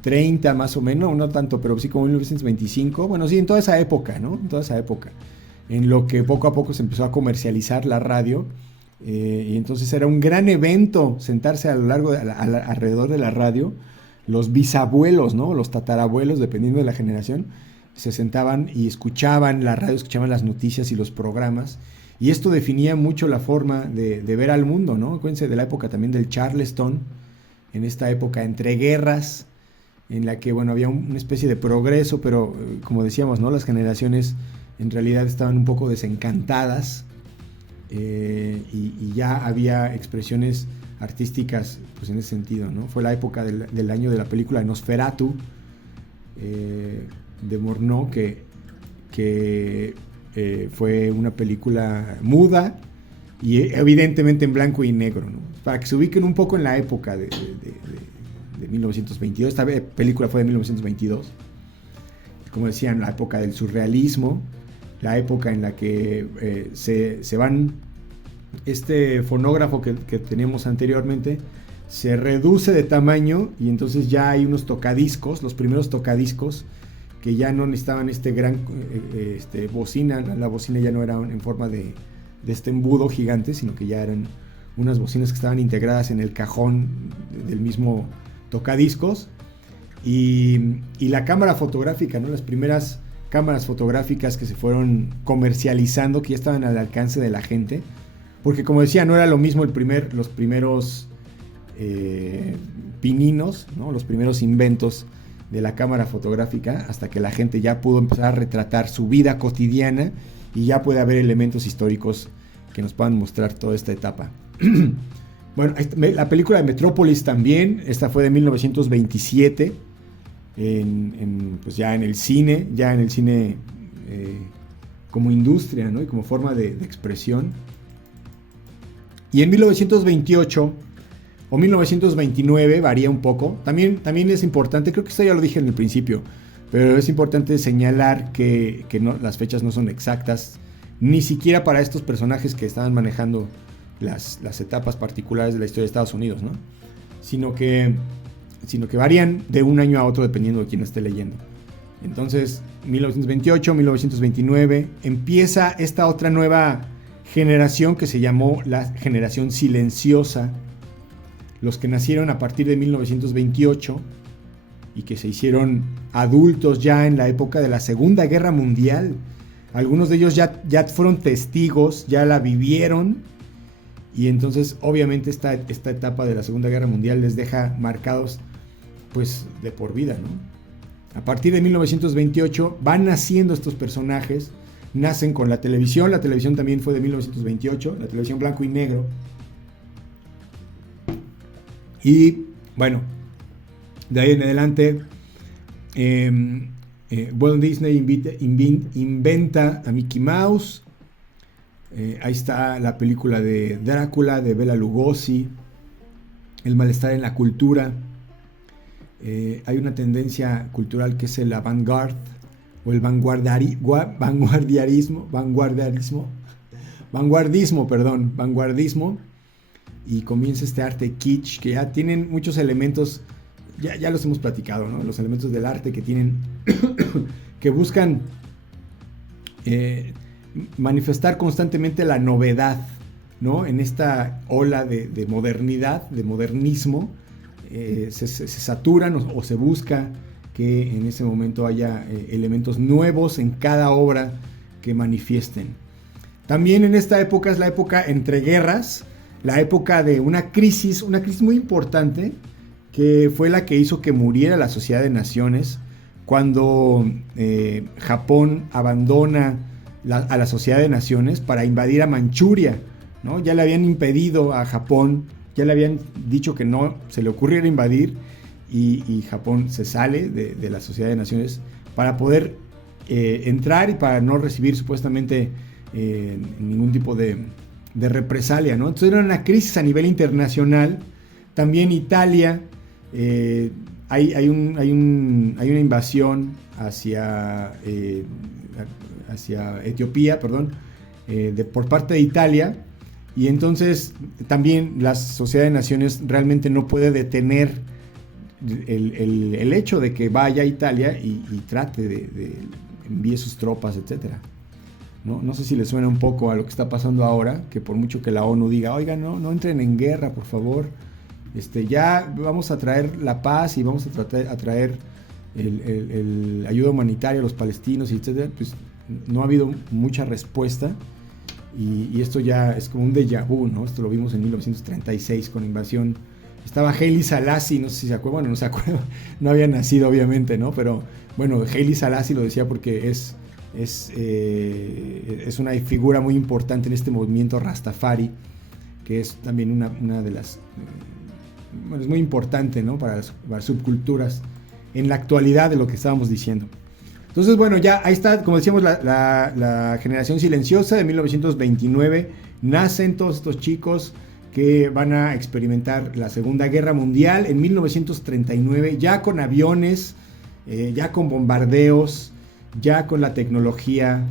30 más o menos, no tanto, pero sí como en 1925, bueno, sí, en toda esa época, ¿no? En toda esa época, en lo que poco a poco se empezó a comercializar la radio, y entonces era un gran evento sentarse alrededor de la radio. Los bisabuelos, ¿no? Los tatarabuelos, dependiendo de la generación, se sentaban y escuchaban la radio, escuchaban las noticias y los programas. Y esto definía mucho la forma de ver al mundo, ¿no? Acuérdense de la época también del Charleston, en esta época entre guerras, en la que, bueno, había una especie de progreso, pero como decíamos, ¿no? Las generaciones en realidad estaban un poco desencantadas, y ya había expresiones artísticas pues en ese sentido, ¿no? Fue la época del año de la película de Nosferatu, de Murnau, que fue una película muda y evidentemente en blanco y negro, ¿no? Para que se ubiquen un poco en la época de 1922. Esta película fue de 1922, como decían, la época del surrealismo, la época en la que se van, este fonógrafo que teníamos anteriormente, se reduce de tamaño y entonces ya hay unos tocadiscos, los primeros tocadiscos, que ya no necesitaban este gran bocina. La bocina ya no era en forma de este embudo gigante, sino que ya eran unas bocinas que estaban integradas en el cajón del mismo tocadiscos. Y la cámara fotográfica, ¿no? Las primeras cámaras fotográficas que se fueron comercializando, que ya estaban al alcance de la gente, porque como decía, no era lo mismo los primeros pininos, ¿no? Los primeros inventos de la cámara fotográfica, hasta que la gente ya pudo empezar a retratar su vida cotidiana y ya puede haber elementos históricos que nos puedan mostrar toda esta etapa. Bueno, la película de Metrópolis también, esta fue de 1927, pues ya en el cine como industria, ¿no? Y como forma de expresión. Y en 1928 o 1929, varía un poco. También es importante, creo que esto ya lo dije en el principio, pero es importante señalar que no, las fechas no son exactas, ni siquiera para estos personajes que estaban manejando las etapas particulares de la historia de Estados Unidos, ¿no? Sino que varían de un año a otro dependiendo de quién esté leyendo. Entonces, 1928, 1929, empieza esta otra nueva generación que se llamó la generación silenciosa. Los que nacieron a partir de 1928 y que se hicieron adultos ya en la época de la Segunda Guerra Mundial. Algunos de ellos ya fueron testigos, ya la vivieron, y entonces obviamente esta etapa de la Segunda Guerra Mundial les deja marcados pues de por vida, ¿no? A partir de 1928 van naciendo estos personajes, nacen con la televisión también fue de 1928, la televisión blanco y negro. Y bueno, de ahí en adelante Walt Disney inventa a Mickey Mouse. Ahí está la película de Drácula de Bela Lugosi, el malestar en la cultura. Hay una tendencia cultural que es el avant-garde o el vanguardismo. Y comienza este arte kitsch, que ya tienen muchos elementos, ya los hemos platicado, ¿no? Los elementos del arte que tienen, que buscan manifestar constantemente la novedad, ¿no? En esta ola de modernidad, de modernismo, se saturan o se busca que en ese momento haya elementos nuevos en cada obra que manifiesten. También en esta época es la época entre guerras, la época de una crisis muy importante, que fue la que hizo que muriera la Sociedad de Naciones, cuando Japón abandona a la Sociedad de Naciones para invadir a Manchuria, ¿no? Ya le habían impedido a Japón, ya le habían dicho que no se le ocurriera invadir, y Japón se sale de la Sociedad de Naciones para poder entrar y para no recibir supuestamente ningún tipo de represalia, ¿no? Entonces era una crisis a nivel internacional. También Italia, hay una invasión hacia Etiopía, por parte de Italia, y entonces también la Sociedad de Naciones realmente no puede detener el hecho de que vaya a Italia y trate de envíe sus tropas, etcétera. No sé si le suena un poco a lo que está pasando ahora, que por mucho que la ONU diga, oigan, no entren en guerra, por favor, ya vamos a traer la paz y vamos a traer el ayuda humanitaria a los palestinos, etcétera, pues no ha habido mucha respuesta, y esto ya es como un déjà vu, ¿no? Esto lo vimos en 1936 con la invasión. Estaba Haile Selassie, no sé si se acuerdan, bueno, no se acuerdan, no había nacido obviamente, ¿no? Pero bueno, Haile Selassie lo decía porque es una figura muy importante en este movimiento Rastafari, que es también una de las, bueno, es muy importante, ¿no? para las subculturas en la actualidad de lo que estábamos diciendo. Entonces, bueno, ya ahí está, como decíamos, la generación silenciosa de 1929. Nacen todos estos chicos que van a experimentar la Segunda Guerra Mundial en 1939, ya con aviones, ya con bombardeos, ya con la tecnología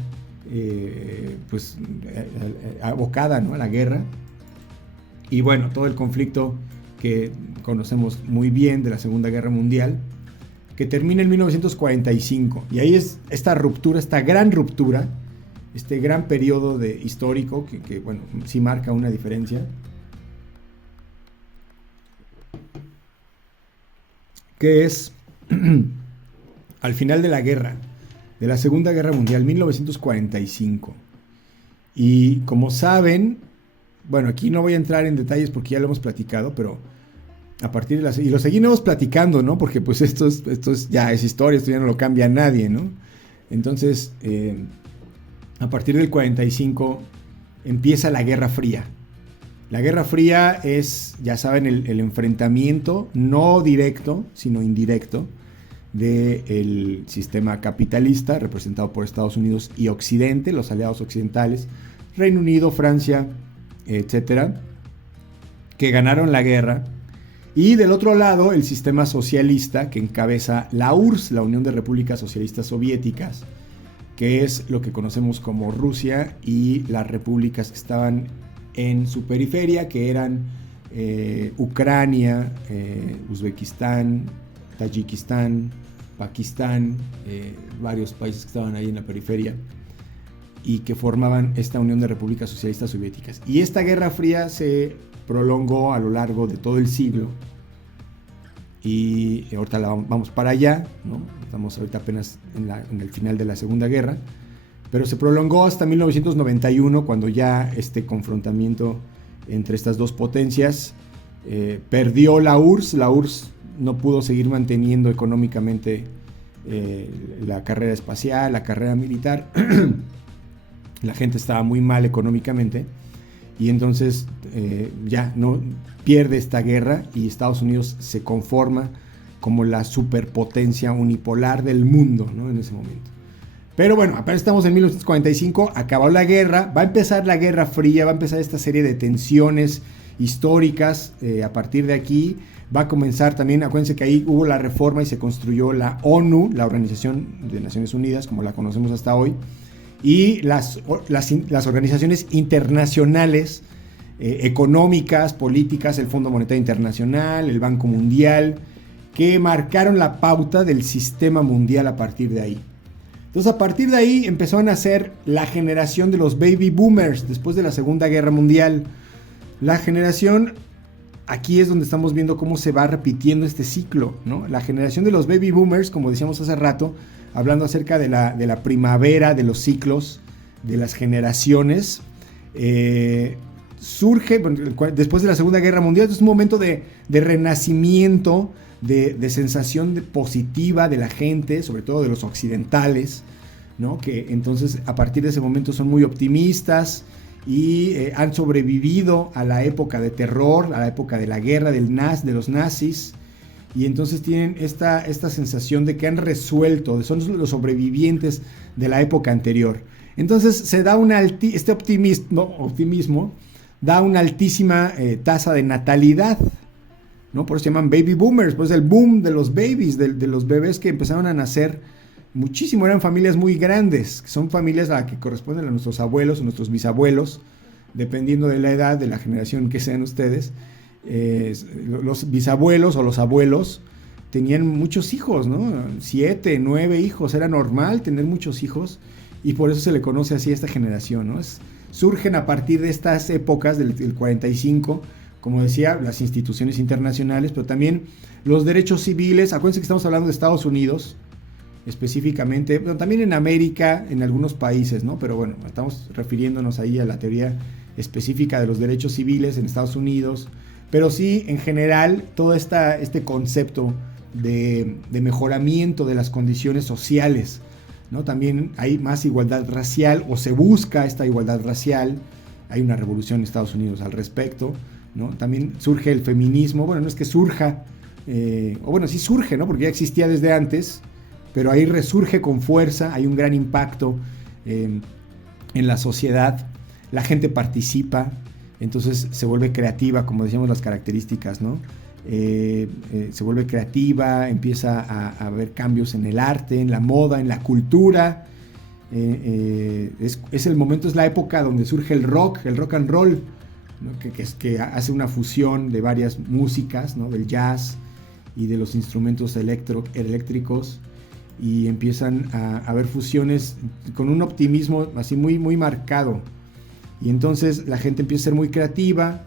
abocada, ¿no?, a la guerra. Y bueno, todo el conflicto que conocemos muy bien de la Segunda Guerra Mundial, que termina en 1945. Y ahí es esta ruptura, esta gran ruptura, este gran periodo histórico que, bueno, sí marca una diferencia. Que es al final de la guerra, de la Segunda Guerra Mundial, 1945. Y como saben, bueno, aquí no voy a entrar en detalles porque ya lo hemos platicado, pero a partir de y lo seguimos platicando, ¿no? Porque pues esto ya es historia, esto ya no lo cambia nadie, ¿no? Entonces, a partir del 45 empieza la Guerra Fría. La Guerra Fría es, ya saben, el enfrentamiento no directo, sino indirecto, del sistema capitalista representado por Estados Unidos y Occidente, los aliados occidentales, Reino Unido, Francia, etcétera, que ganaron la guerra. Y del otro lado, el sistema socialista que encabeza la URSS, la Unión de Repúblicas Socialistas Soviéticas, que es lo que conocemos como Rusia, y las repúblicas que estaban en su periferia, que eran Ucrania, Uzbekistán, Tayikistán, Pakistán, varios países que estaban ahí en la periferia y que formaban esta Unión de Repúblicas Socialistas Soviéticas. Y esta Guerra Fría se prolongó a lo largo de todo el siglo y ahorita vamos para allá, ¿no? Estamos ahorita apenas en el final de la Segunda Guerra, pero se prolongó hasta 1991, cuando ya este confrontamiento entre estas dos potencias perdió la URSS. La URSS no pudo seguir manteniendo económicamente la carrera espacial, la carrera militar. La gente estaba muy mal económicamente y entonces ya no pierde esta guerra y Estados Unidos se conforma como la superpotencia unipolar del mundo, ¿no?, en ese momento. Pero bueno, apenas estamos en 1945, acabó la guerra, va a empezar la Guerra Fría, va a empezar esta serie de tensiones históricas. A partir de aquí va a comenzar también, acuérdense que ahí hubo la reforma y se construyó la ONU, la Organización de Naciones Unidas, como la conocemos hasta hoy, y las organizaciones internacionales, económicas, políticas, el Fondo Monetario Internacional, el Banco Mundial, que marcaron la pauta del sistema mundial a partir de ahí. Entonces, a partir de ahí empezó a nacer la generación de los baby boomers después de la Segunda Guerra Mundial. La generación, aquí es donde estamos viendo cómo se va repitiendo este ciclo, ¿no? La generación de los baby boomers, como decíamos hace rato, hablando acerca de la primavera, de los ciclos, de las generaciones, surge después de la Segunda Guerra Mundial. Es un momento de renacimiento, de sensación positiva de la gente, sobre todo de los occidentales, ¿no? Que entonces a partir de ese momento son muy optimistas y han sobrevivido a la época de terror, a la época de la guerra de los nazis, y entonces tienen esta sensación de que han resuelto, son los sobrevivientes de la época anterior. Entonces se da este optimismo da una altísima tasa de natalidad, ¿no? Por eso se llaman baby boomers, pues el boom de los babies, de los bebés que empezaron a nacer muchísimo. Eran familias muy grandes, que son familias a las que corresponden a nuestros abuelos o nuestros bisabuelos, dependiendo de la edad, de la generación que sean ustedes. Los bisabuelos o los abuelos tenían muchos hijos, ¿no? 7, 9 hijos, era normal tener muchos hijos, y por eso se le conoce así a esta generación, ¿no? Surgen a partir de estas épocas del 45, como decía, las instituciones internacionales, pero también los derechos civiles. Acuérdense que estamos hablando de Estados Unidos específicamente, pero también en América, en algunos países, ¿no? Pero bueno, estamos refiriéndonos ahí a la teoría específica de los derechos civiles en Estados Unidos, pero sí, en general, todo este concepto de mejoramiento de las condiciones sociales, ¿no? También hay más igualdad racial, o se busca esta igualdad racial. Hay una revolución en Estados Unidos al respecto, ¿no? También surge el feminismo. Bueno, no es que surja, o bueno, sí surge, ¿no? Porque ya existía desde antes, pero ahí resurge con fuerza. Hay un gran impacto en la sociedad. La gente participa, entonces se vuelve creativa, como decíamos las características, ¿no? Se vuelve creativa, empieza a haber cambios en el arte, en la moda, en la cultura. es el momento, es la época donde surge el rock and roll, ¿no? Que hace una fusión de varias músicas, ¿no? Del jazz y de los instrumentos eléctricos, y empiezan a haber fusiones con un optimismo así muy, muy marcado. Y entonces la gente empieza a ser muy creativa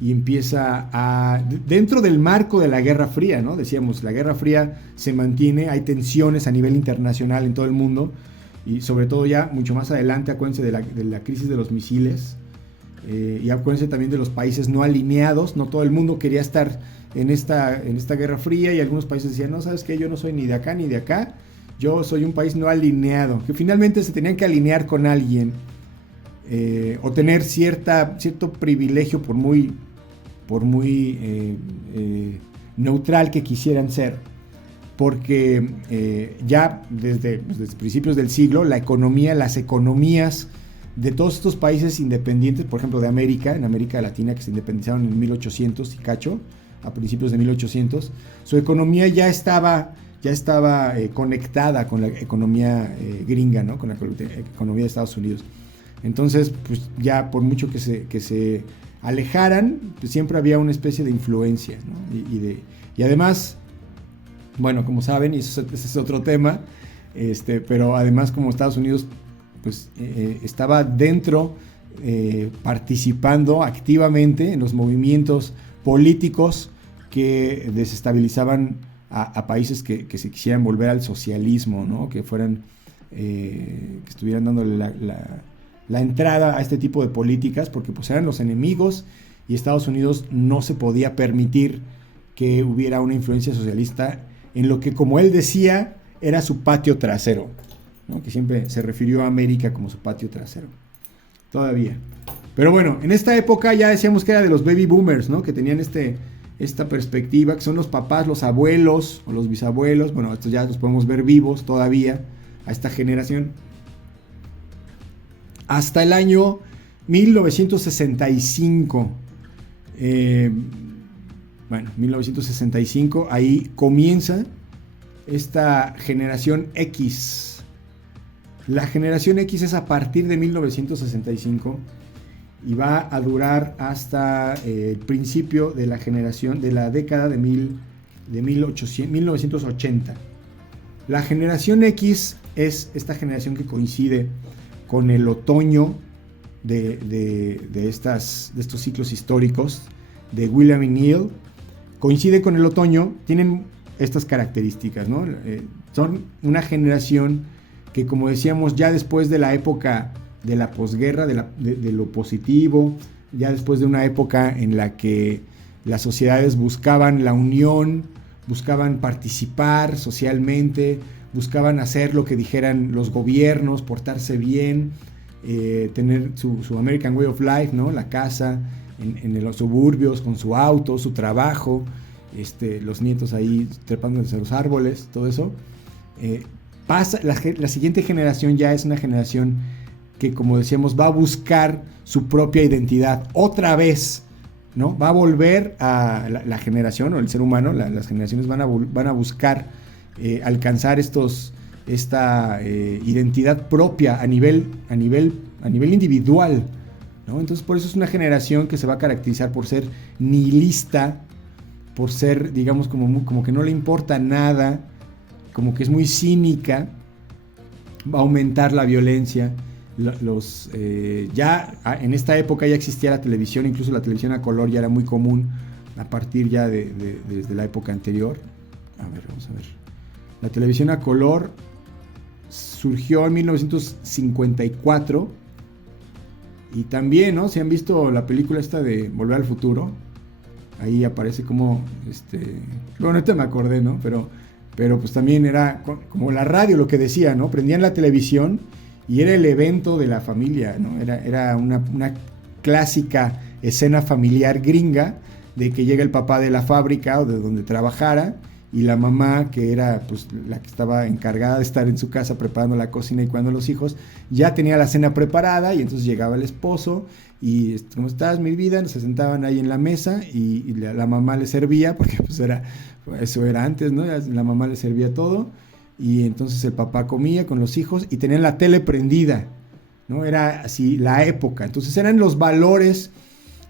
y empieza dentro del marco de la Guerra Fría, ¿no? Decíamos, la Guerra Fría se mantiene, hay tensiones a nivel internacional en todo el mundo, y sobre todo ya mucho más adelante, acuérdense de la crisis de los misiles, y acuérdense también de los países no alineados. No todo el mundo quería estar en esta Guerra Fría, y algunos países decían, no, ¿sabes qué? Yo no soy ni de acá ni de acá, yo soy un país no alineado, que finalmente se tenían que alinear con alguien, o tener cierto privilegio por muy neutral que quisieran ser, porque ya desde principios del siglo las economías de todos estos países independientes, por ejemplo de en América Latina, que se independizaron en 1800 y cacho, a principios de 1800, su economía ya estaba conectada con la economía gringa, ¿no? Con la economía de Estados Unidos. Entonces, pues ya por mucho que se alejaran, pues siempre había una especie de influencia, ¿no? Y además, bueno, como saben, y ese es otro tema, pero además como Estados Unidos pues estaba dentro, participando activamente en los movimientos políticos que desestabilizaban a países que se quisieran volver al socialismo, ¿no? Que estuvieran dándole la entrada a este tipo de políticas, porque pues eran los enemigos, y Estados Unidos no se podía permitir que hubiera una influencia socialista en lo que, como él decía, era su patio trasero, ¿no? Que siempre se refirió a América como su patio trasero, todavía. Pero bueno, en esta época ya decíamos que era de los baby boomers, ¿no? Que tenían esta perspectiva, que son los papás, los abuelos o los bisabuelos. Bueno, estos ya los podemos ver vivos todavía, a esta generación. Hasta el año 1965. 1965, ahí comienza esta generación X. La generación X es a partir de 1965 y va a durar hasta el principio de la década de 1980. La generación X es esta generación que coincide con el otoño de estos ciclos históricos de William y Neil. Coincide con el otoño, tienen estas características, ¿no? Son una generación que, como decíamos, ya después de la época de la posguerra, de lo positivo, ya después de una época en la que las sociedades buscaban la unión, buscaban participar socialmente, buscaban hacer lo que dijeran los gobiernos, portarse bien, tener su American Way of Life, ¿no? La casa en los suburbios, con su auto, su trabajo, los nietos ahí trepándose a los árboles, todo eso. La siguiente generación ya es una generación que, como decíamos, va a buscar su propia identidad otra vez, ¿no? Va a volver a la generación, o el ser humano, las generaciones van a buscar alcanzar esta identidad propia a nivel individual, ¿no? Entonces, por eso es una generación que se va a caracterizar por ser nihilista, por ser, digamos, como que no le importa nada, como que es muy cínica. Va a aumentar la violencia. Ya en esta época ya existía la televisión, incluso la televisión a color ya era muy común a partir ya desde la época anterior. Vamos a ver. La televisión a color surgió en 1954, y también, ¿no? Si han visto la película esta de Volver al Futuro, ahí aparece como, bueno, ahorita me acordé, ¿no? Pero pues también era como la radio, lo que decía, ¿no? Prendían la televisión y era el evento de la familia, ¿no? Era una clásica escena familiar gringa, de que llega el papá de la fábrica o de donde trabajara, y la mamá, que era pues la que estaba encargada de estar en su casa preparando la cocina y cuidando a los hijos, ya tenía la cena preparada, y entonces llegaba el esposo y ¿cómo estás, mi vida? Se sentaban ahí en la mesa y la mamá le servía, porque pues eso era antes, ¿no? La mamá le servía todo, y entonces el papá comía con los hijos y tenían la tele prendida, ¿no? Era así la época. Entonces eran los valores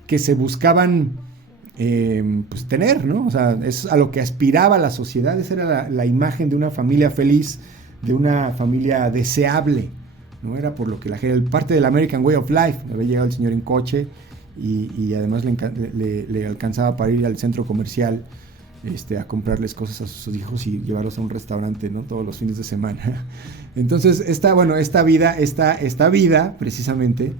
que se buscaban pues tener, ¿no? O sea, es a lo que aspiraba la sociedad. Esa era la imagen de una familia feliz, de una familia deseable, ¿no? Era por lo que parte del American Way of Life. Había llegado el señor en coche y además le alcanzaba para ir al centro comercial a comprarles cosas a sus hijos y llevarlos a un restaurante, ¿no? Todos los fines de semana. Entonces, esta vida, precisamente,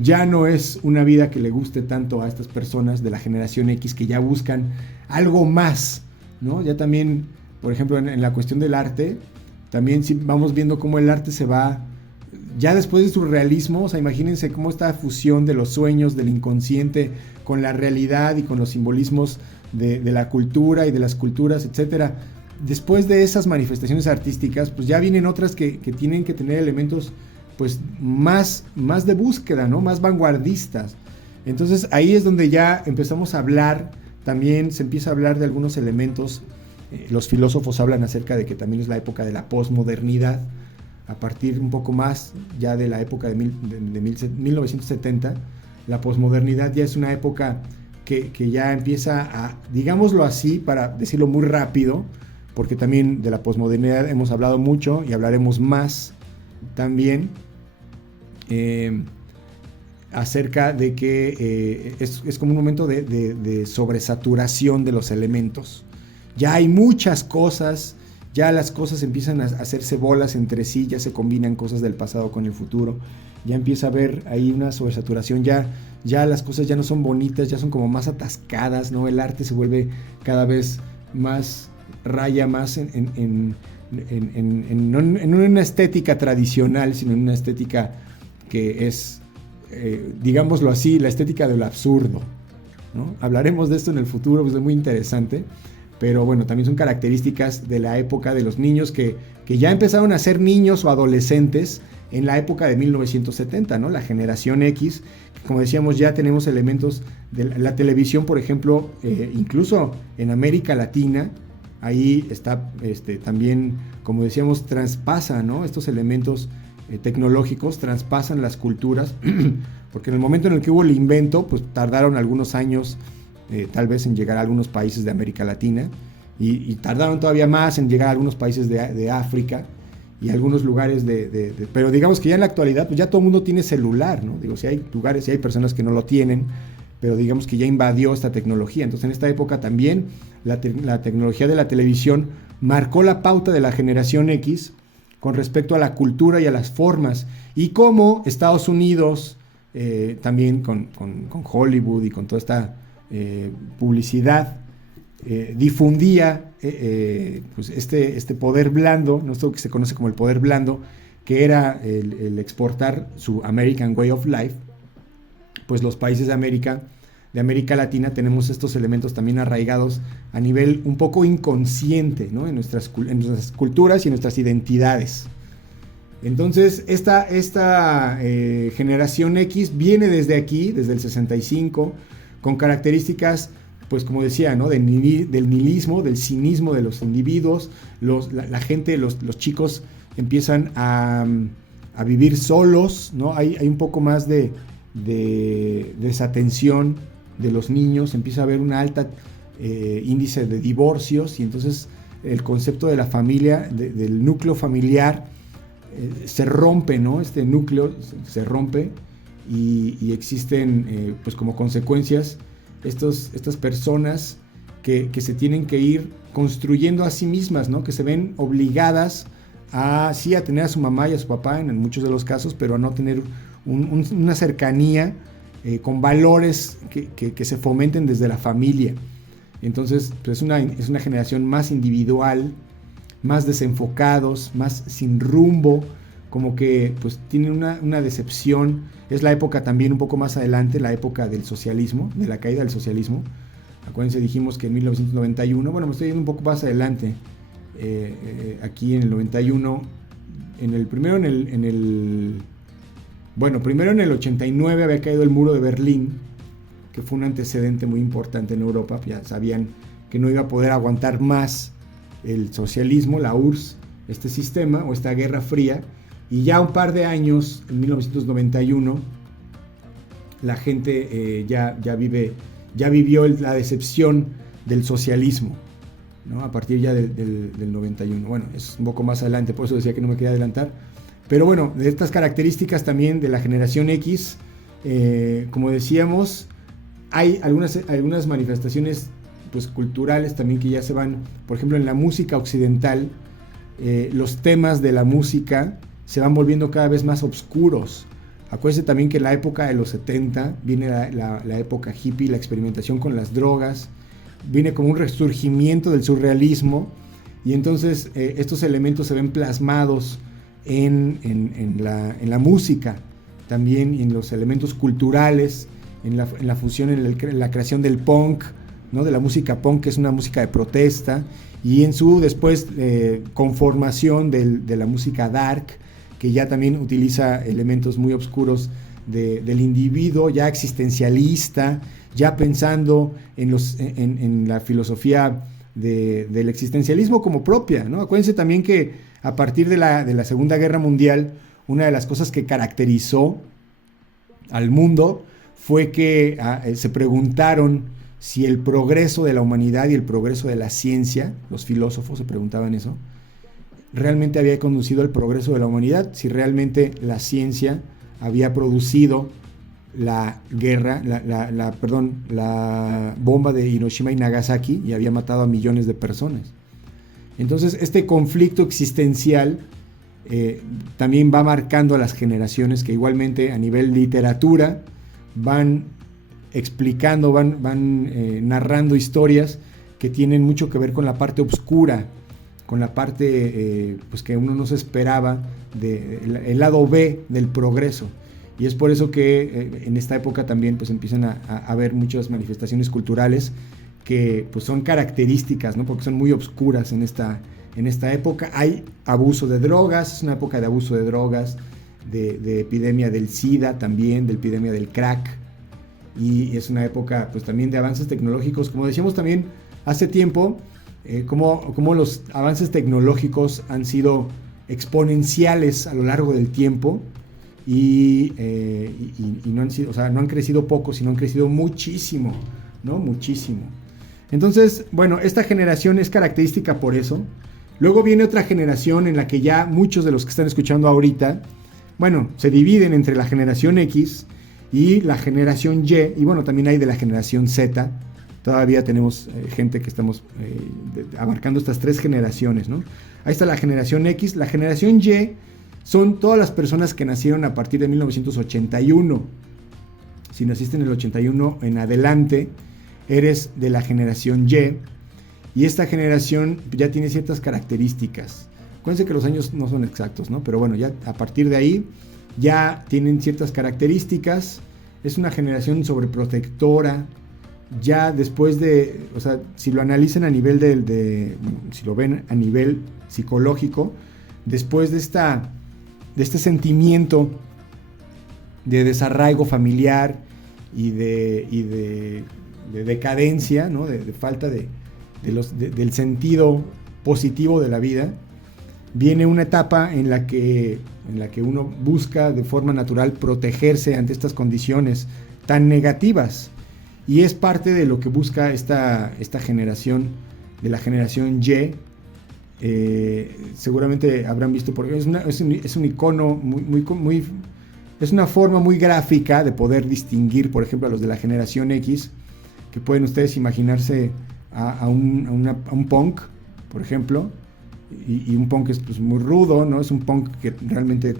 ya no es una vida que le guste tanto a estas personas de la generación X que ya buscan algo más, ¿no? Ya también, por ejemplo, en la cuestión del arte, también sí vamos viendo cómo el arte se va, ya después del surrealismo, o sea, imagínense cómo esta fusión de los sueños, del inconsciente, con la realidad y con los simbolismos de la cultura y de las culturas, etcétera. Después de esas manifestaciones artísticas, pues ya vienen otras que tienen que tener elementos pues más de búsqueda, ¿no? Más vanguardistas. Entonces ahí es donde ya empezamos a hablar, también se empieza a hablar de algunos elementos. Los filósofos hablan acerca de que también es la época de la posmodernidad, a partir un poco más ya de la época de 1970. La posmodernidad ya es una época que ya empieza a, digámoslo así, para decirlo muy rápido, porque también de la posmodernidad hemos hablado mucho y hablaremos más también, acerca de que es como un momento de sobresaturación de los elementos. Ya hay muchas cosas, ya las cosas empiezan a hacerse bolas entre sí, ya se combinan cosas del pasado con el futuro, ya empieza a haber ahí una sobresaturación, ya las cosas ya no son bonitas, ya son como más atascadas, ¿no? El arte se vuelve cada vez más, raya más en una estética tradicional, sino en una estética que es, digámoslo así, la estética del absurdo, ¿no? Hablaremos de esto en el futuro, pues es muy interesante, pero bueno, también son características de la época de los niños que ya empezaron a ser niños o adolescentes en la época de 1970, ¿no? La generación X, que como decíamos ya tenemos elementos de la televisión, por ejemplo, incluso en América Latina, ahí está también, como decíamos, traspasa, ¿no? Estos elementos tecnológicos traspasan las culturas, porque en el momento en el que hubo el invento, pues tardaron algunos años, tal vez en llegar a algunos países de América Latina, y tardaron todavía más en llegar a algunos países de África, y algunos lugares pero digamos que ya en la actualidad pues ya todo el mundo tiene celular, ¿no? Digo, si hay lugares, si hay personas que no lo tienen, pero digamos que ya invadió esta tecnología. Entonces en esta época también la tecnología de la televisión marcó la pauta de la generación X con respecto a la cultura y a las formas, y cómo Estados Unidos también con Hollywood y con toda esta publicidad difundía pues este poder blando, ¿no? Esto que se conoce como el poder blando, que era el exportar su American Way of Life. Pues los países de América Latina tenemos estos elementos también arraigados a nivel un poco inconsciente, ¿no? en nuestras culturas y en nuestras identidades. Entonces esta generación X viene desde aquí, desde el 65, con características, pues como decía, ¿no? del nihilismo, del cinismo de los individuos. La gente, los chicos empiezan a vivir solos, ¿no? Hay un poco más de desatención de los niños, empieza a haber un alta índice de divorcios, y entonces el concepto de la familia, del núcleo familiar, se rompe, ¿no? Este núcleo se rompe y existen pues como consecuencias estas personas que se tienen que ir construyendo a sí mismas, ¿no? Que se ven obligadas a tener a su mamá y a su papá en muchos de los casos, pero a no tener una cercanía con valores que se fomenten desde la familia. Entonces pues es una generación más individual, más desenfocados, más sin rumbo, como que pues tienen una decepción. Es la época también un poco más adelante, la época del socialismo, de la caída del socialismo. Acuérdense, dijimos que en 1991, bueno, me estoy yendo un poco más adelante, aquí en el 91, primero en el 89 había caído el muro de Berlín, que fue un antecedente muy importante en Europa. Ya sabían que no iba a poder aguantar más el socialismo, la URSS, este sistema o esta Guerra Fría, y ya un par de años, en 1991, la gente ya vivió la decepción del socialismo, ¿no? A partir ya del 91. Bueno, es un poco más adelante, por eso decía que no me quería adelantar. Pero bueno, de estas características también de la generación X, como decíamos, hay algunas manifestaciones pues, culturales también que ya se van, por ejemplo, en la música occidental, los temas de la música se van volviendo cada vez más oscuros. Acuérdense también que en la época de los 70 viene la época hippie, la experimentación con las drogas, viene como un resurgimiento del surrealismo, y entonces estos elementos se ven plasmados en la música, también en los elementos culturales, en la fusión, en la creación del punk, ¿no? De la música punk, que es una música de protesta, y en su después conformación de la música dark, que ya también utiliza elementos muy oscuros del individuo, ya existencialista, ya pensando en la filosofía del existencialismo como propia, ¿no? Acuérdense también que a partir de la Segunda Guerra Mundial, una de las cosas que caracterizó al mundo fue que se preguntaron si el progreso de la humanidad y el progreso de la ciencia, los filósofos se preguntaban eso, realmente había conducido al progreso de la humanidad, si realmente la ciencia había producido la guerra, la bomba de Hiroshima y Nagasaki, y había matado a millones de personas. Entonces este conflicto existencial también va marcando a las generaciones, que igualmente a nivel literatura van explicando, van narrando historias que tienen mucho que ver con la parte oscura, con la parte pues que uno no se esperaba, el lado B del progreso. Y es por eso que en esta época también pues empiezan a haber muchas manifestaciones culturales que pues son características, ¿no? Porque son muy oscuras en esta época. Hay abuso de drogas, es una época de abuso de drogas, de epidemia del SIDA también, de epidemia del crack, y es una época pues también de avances tecnológicos, como decíamos también hace tiempo, como los avances tecnológicos han sido exponenciales a lo largo del tiempo, y no han sido, o sea, no han crecido poco, sino han crecido muchísimo, ¿no? Muchísimo. Entonces, bueno, esta generación es característica por eso. Luego viene otra generación en la que ya muchos de los que están escuchando ahorita, bueno, se dividen entre la generación X y la generación Y, y bueno, también hay de la generación Z. Todavía tenemos gente que estamos abarcando estas tres generaciones, ¿no? Ahí está la generación X. La generación Y son todas las personas que nacieron a partir de 1981. Si naciste en el 81 en adelante, eres de la generación Y. Y esta generación ya tiene ciertas características. Acuérdense que los años no son exactos, ¿no? Pero bueno, ya a partir de ahí ya tienen ciertas características. Es una generación sobreprotectora. Ya después de, o sea, si lo analizan a nivel si lo ven a nivel psicológico, después de este sentimiento de desarraigo familiar y de decadencia, ¿no? De falta del sentido positivo de la vida, viene una etapa en la que uno busca de forma natural protegerse ante estas condiciones tan negativas, y es parte de lo que busca esta generación, de la generación Y. Seguramente habrán visto, porque es un icono es una forma muy gráfica de poder distinguir, por ejemplo, a los de la generación X, que pueden ustedes imaginarse a un punk, por ejemplo, y un punk es pues muy rudo, ¿no? Es un punk que realmente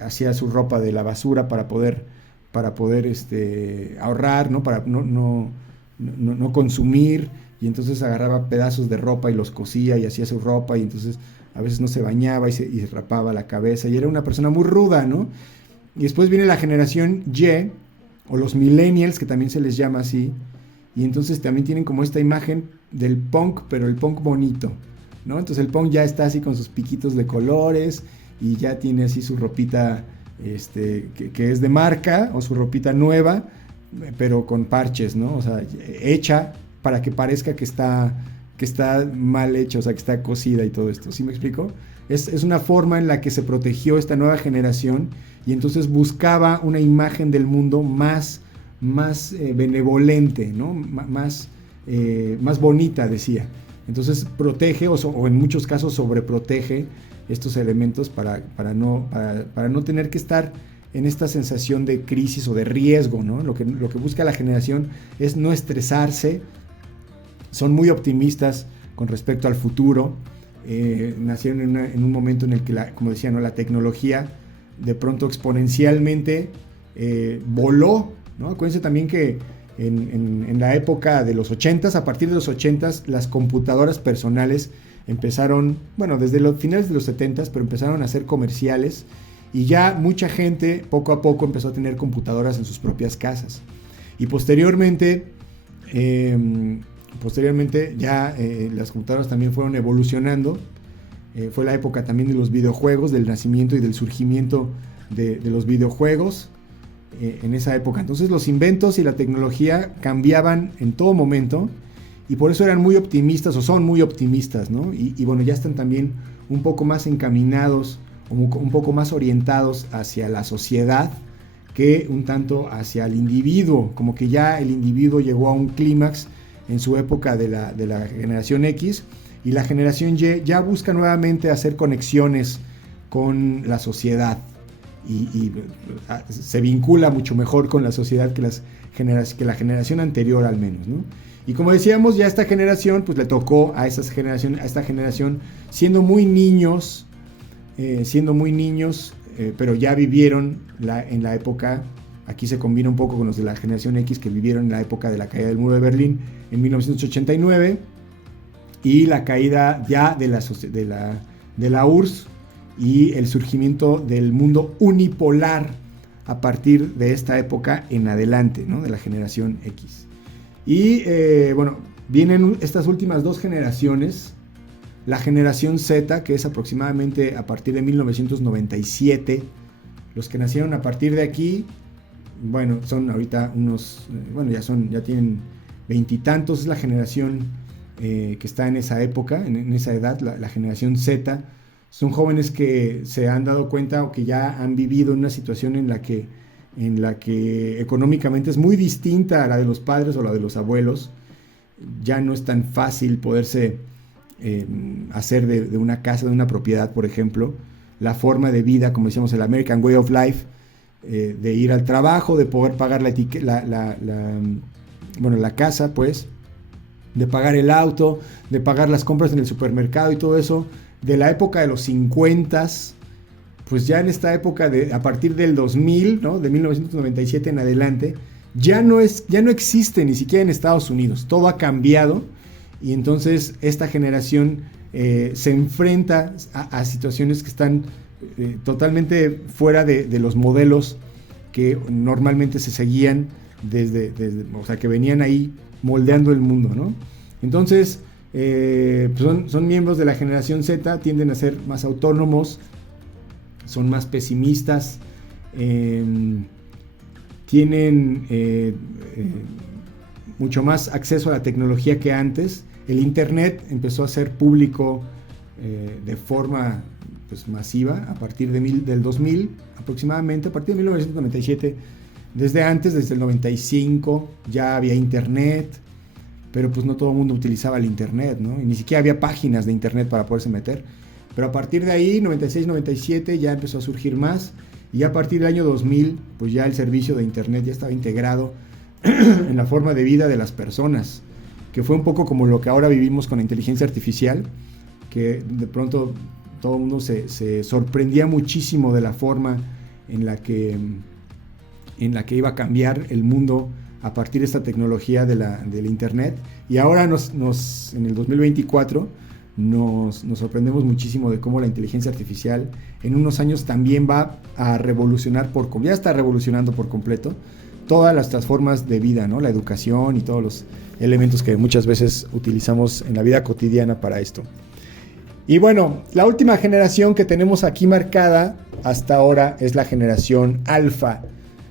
hacía su ropa de la basura para poder ahorrar, ¿no? Para no consumir, y entonces agarraba pedazos de ropa y los cosía y hacía su ropa, y entonces a veces no se bañaba y se rapaba la cabeza, y era una persona muy ruda, ¿no? Y después viene la generación Y, o los millennials, que también se les llama así, y entonces también tienen como esta imagen del punk, pero el punk bonito, ¿no? Entonces el punk ya está así con sus piquitos de colores, y ya tiene así su ropita que es de marca, o su ropita nueva, pero con parches, ¿no? O sea, hecha para que parezca que está que está mal hecha, o sea, que está cocida y todo esto. ¿Sí me explico? Es una forma en la que se protegió esta nueva generación y entonces buscaba una imagen del mundo más benevolente, ¿no? Más bonita, decía. Entonces protege o en muchos casos sobreprotege estos elementos para no tener que estar en esta sensación de crisis o de riesgo, ¿no? Lo que busca la generación es no estresarse, son muy optimistas con respecto al futuro, nacieron en un momento en el que, como decía, ¿no? La tecnología de pronto exponencialmente voló, ¿no? Acuérdense también que en la época de los 80s, a partir de los 80s, las computadoras personales empezaron, bueno, desde los finales de los 70s, pero empezaron a ser comerciales y ya mucha gente poco a poco empezó a tener computadoras en sus propias casas. Y posteriormente ya las computadoras también fueron evolucionando. Fue la época también de los videojuegos, del nacimiento y del surgimiento de los videojuegos en esa época. Entonces los inventos y la tecnología cambiaban en todo momento y por eso eran muy optimistas o son muy optimistas, ¿no? Y bueno, ya están también un poco más encaminados, un poco más orientados hacia la sociedad que un tanto hacia el individuo, como que ya el individuo llegó a un clímax en su época de la generación X y la generación Y ya busca nuevamente hacer conexiones con la sociedad y se vincula mucho mejor con la sociedad que la generación anterior al menos, ¿no? Y como decíamos, ya esta generación pues le tocó a esta generación siendo muy niños, pero ya vivieron en la época, aquí se combina un poco con los de la generación X que vivieron en la época de la caída del muro de Berlín en 1989 y la caída ya de la URSS y el surgimiento del mundo unipolar a partir de esta época en adelante, ¿no? De la generación X. Y bueno, vienen estas últimas dos generaciones, la generación Z, que es aproximadamente a partir de 1997, los que nacieron a partir de aquí, bueno, son ahorita ya tienen veintitantos, es la generación que está en esa época, en esa edad, la generación Z. Son jóvenes que se han dado cuenta o que ya han vivido en una situación en la que económicamente es muy distinta a la de los padres o la de los abuelos. Ya no es tan fácil poderse hacer de una casa, de una propiedad, por ejemplo, la forma de vida, como decíamos, el American Way of Life, de ir al trabajo, de poder pagar la casa, pues, de pagar el auto, de pagar las compras en el supermercado y todo eso, de la época de los 50s, pues ya en esta época a partir del 2000, ¿no? De 1997 en adelante, ya no existe ni siquiera en Estados Unidos. Todo ha cambiado y entonces esta generación se enfrenta a situaciones que están totalmente fuera de los modelos que normalmente se seguían o sea, que venían ahí moldeando el mundo, ¿no? Entonces, pues son miembros de la generación Z, tienden a ser más autónomos, son más pesimistas, tienen mucho más acceso a la tecnología que antes. El internet empezó a ser público de forma pues, masiva a partir del 2000 aproximadamente, a partir de 1997. Desde el 95 ya había internet, pero pues no todo el mundo utilizaba el internet, ¿no? Y ni siquiera había páginas de internet para poderse meter. Pero a partir de ahí, 96, 97, ya empezó a surgir más. Y a partir del año 2000, pues ya el servicio de internet ya estaba integrado en la forma de vida de las personas. Que fue un poco como lo que ahora vivimos con la inteligencia artificial, que de pronto todo el mundo se sorprendía muchísimo de la forma en la que iba a cambiar el mundo a partir de esta tecnología del internet. Y ahora en el 2024 nos sorprendemos muchísimo de cómo la inteligencia artificial en unos años también va a revolucionar ya está revolucionando por completo todas las formas de vida, ¿no? La educación y todos los elementos que muchas veces utilizamos en la vida cotidiana para esto. Y bueno, la última generación que tenemos aquí marcada hasta ahora es la generación alfa.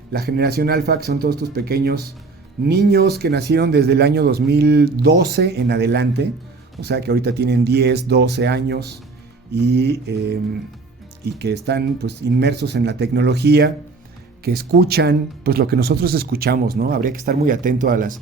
La generación alfa, que son todos estos pequeños niños que nacieron desde el año 2012 en adelante. o sea que ahorita tienen 10, 12 años y que están pues inmersos en la tecnología, que escuchan pues lo que nosotros escuchamos, ¿no? Habría que estar muy atento a las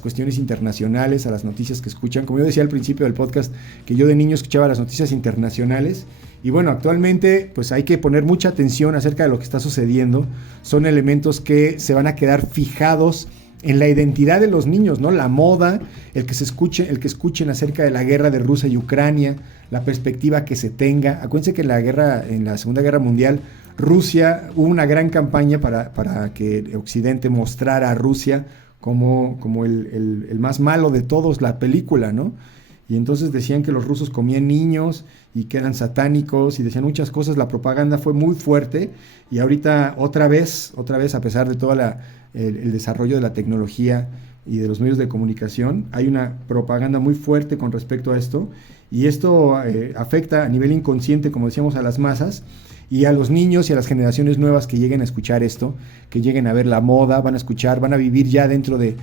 cuestiones internacionales, a las noticias que escuchan. Como yo decía al principio del podcast, que yo de niño escuchaba las noticias internacionales, y bueno, actualmente pues hay que poner mucha atención acerca de lo que está sucediendo. Son elementos que se van a quedar fijados en la identidad de los niños, ¿no? La moda, el que escuchen acerca de la guerra de Rusia y Ucrania, la perspectiva que se tenga. Acuérdense que en la Segunda Guerra Mundial, Rusia, hubo una gran campaña para que el Occidente mostrara a Rusia como el más malo de todos, la película, ¿no? Y entonces decían que los rusos comían niños y que eran satánicos y decían muchas cosas. La propaganda fue muy fuerte y ahorita otra vez, a pesar de todo el desarrollo de la tecnología y de los medios de comunicación, hay una propaganda muy fuerte con respecto a esto, y esto afecta a nivel inconsciente, como decíamos, a las masas y a los niños y a las generaciones nuevas que lleguen a escuchar esto, que lleguen a ver la moda, van a vivir ya dentro de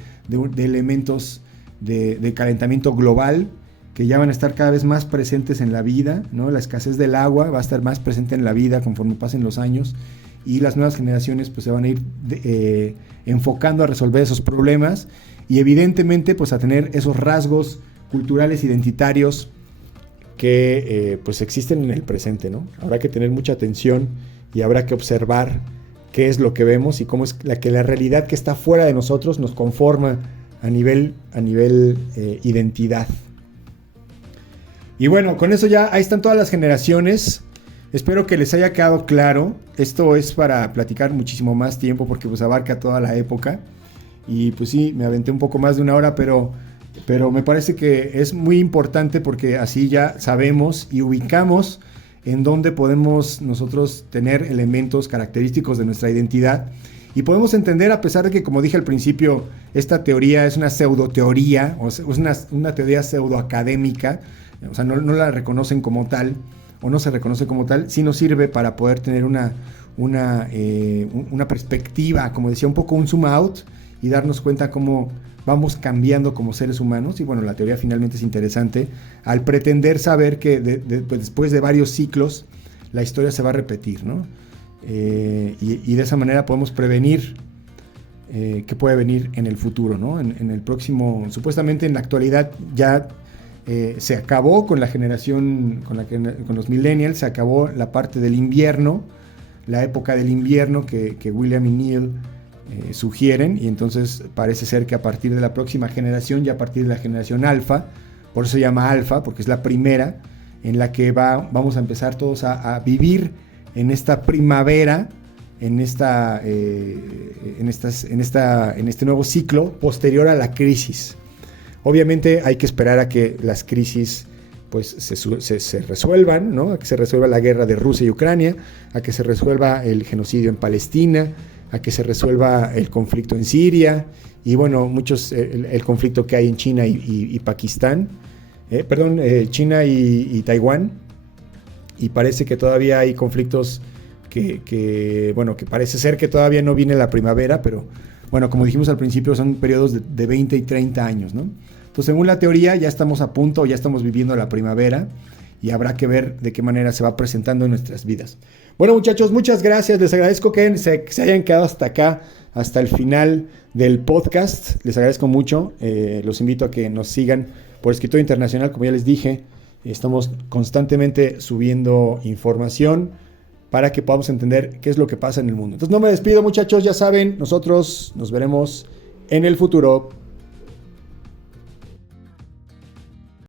elementos de calentamiento global, que ya van a estar cada vez más presentes en la vida, ¿no? La escasez del agua va a estar más presente en la vida conforme pasen los años, y las nuevas generaciones pues se van a ir enfocando a resolver esos problemas y evidentemente pues a tener esos rasgos culturales identitarios que pues existen en el presente, ¿no? Habrá que tener mucha atención y habrá que observar qué es lo que vemos y cómo es la realidad que está fuera de nosotros nos conforma a nivel identidad. Y bueno, con eso ya ahí están todas las generaciones. Espero que les haya quedado claro. Esto es para platicar muchísimo más tiempo porque pues abarca toda la época. Y pues sí, me aventé un poco más de una hora, pero me parece que es muy importante porque así ya sabemos y ubicamos en dónde podemos nosotros tener elementos característicos de nuestra identidad. Y podemos entender, a pesar de que, como dije al principio, esta teoría es una pseudoteoría, o sea, es una teoría pseudoacadémica, o sea, no la reconocen como tal, o no se reconoce como tal, sí nos sirve para poder tener una perspectiva, como decía, un poco un zoom out, y darnos cuenta cómo vamos cambiando como seres humanos. Y bueno, la teoría finalmente es interesante, al pretender saber que pues después de varios ciclos, la historia se va a repetir, ¿no? Y de esa manera podemos prevenir que puede venir en el futuro, ¿no? En el próximo, supuestamente en la actualidad ya se acabó con la generación, con los millennials, se acabó la parte del invierno, la época del invierno que William y Neil sugieren, y entonces parece ser que a partir de la próxima generación, ya a partir de la generación alfa, por eso se llama alfa, porque es la primera en la que vamos a empezar todos a vivir en esta primavera, en este nuevo ciclo posterior a la crisis. Obviamente hay que esperar a que las crisis pues se resuelvan, ¿no? A que se resuelva la guerra de Rusia y Ucrania, a que se resuelva el genocidio en Palestina, a que se resuelva el conflicto en Siria y bueno, el conflicto que hay en China y Pakistán, China y Taiwán, y parece que todavía hay conflictos que parece ser que todavía no viene la primavera, pero bueno, como dijimos al principio, son periodos de 20 y 30 años, ¿no? Entonces, según la teoría, ya estamos a punto, ya estamos viviendo la primavera y habrá que ver de qué manera se va presentando en nuestras vidas. Bueno, muchachos, muchas gracias. Les agradezco que se hayan quedado hasta acá, hasta el final del podcast. Les agradezco mucho. Los invito a que nos sigan por Escritorio Internacional, como ya les dije. Estamos constantemente subiendo información para que podamos entender qué es lo que pasa en el mundo. Entonces, no me despido, muchachos. Ya saben, nosotros nos veremos en el futuro.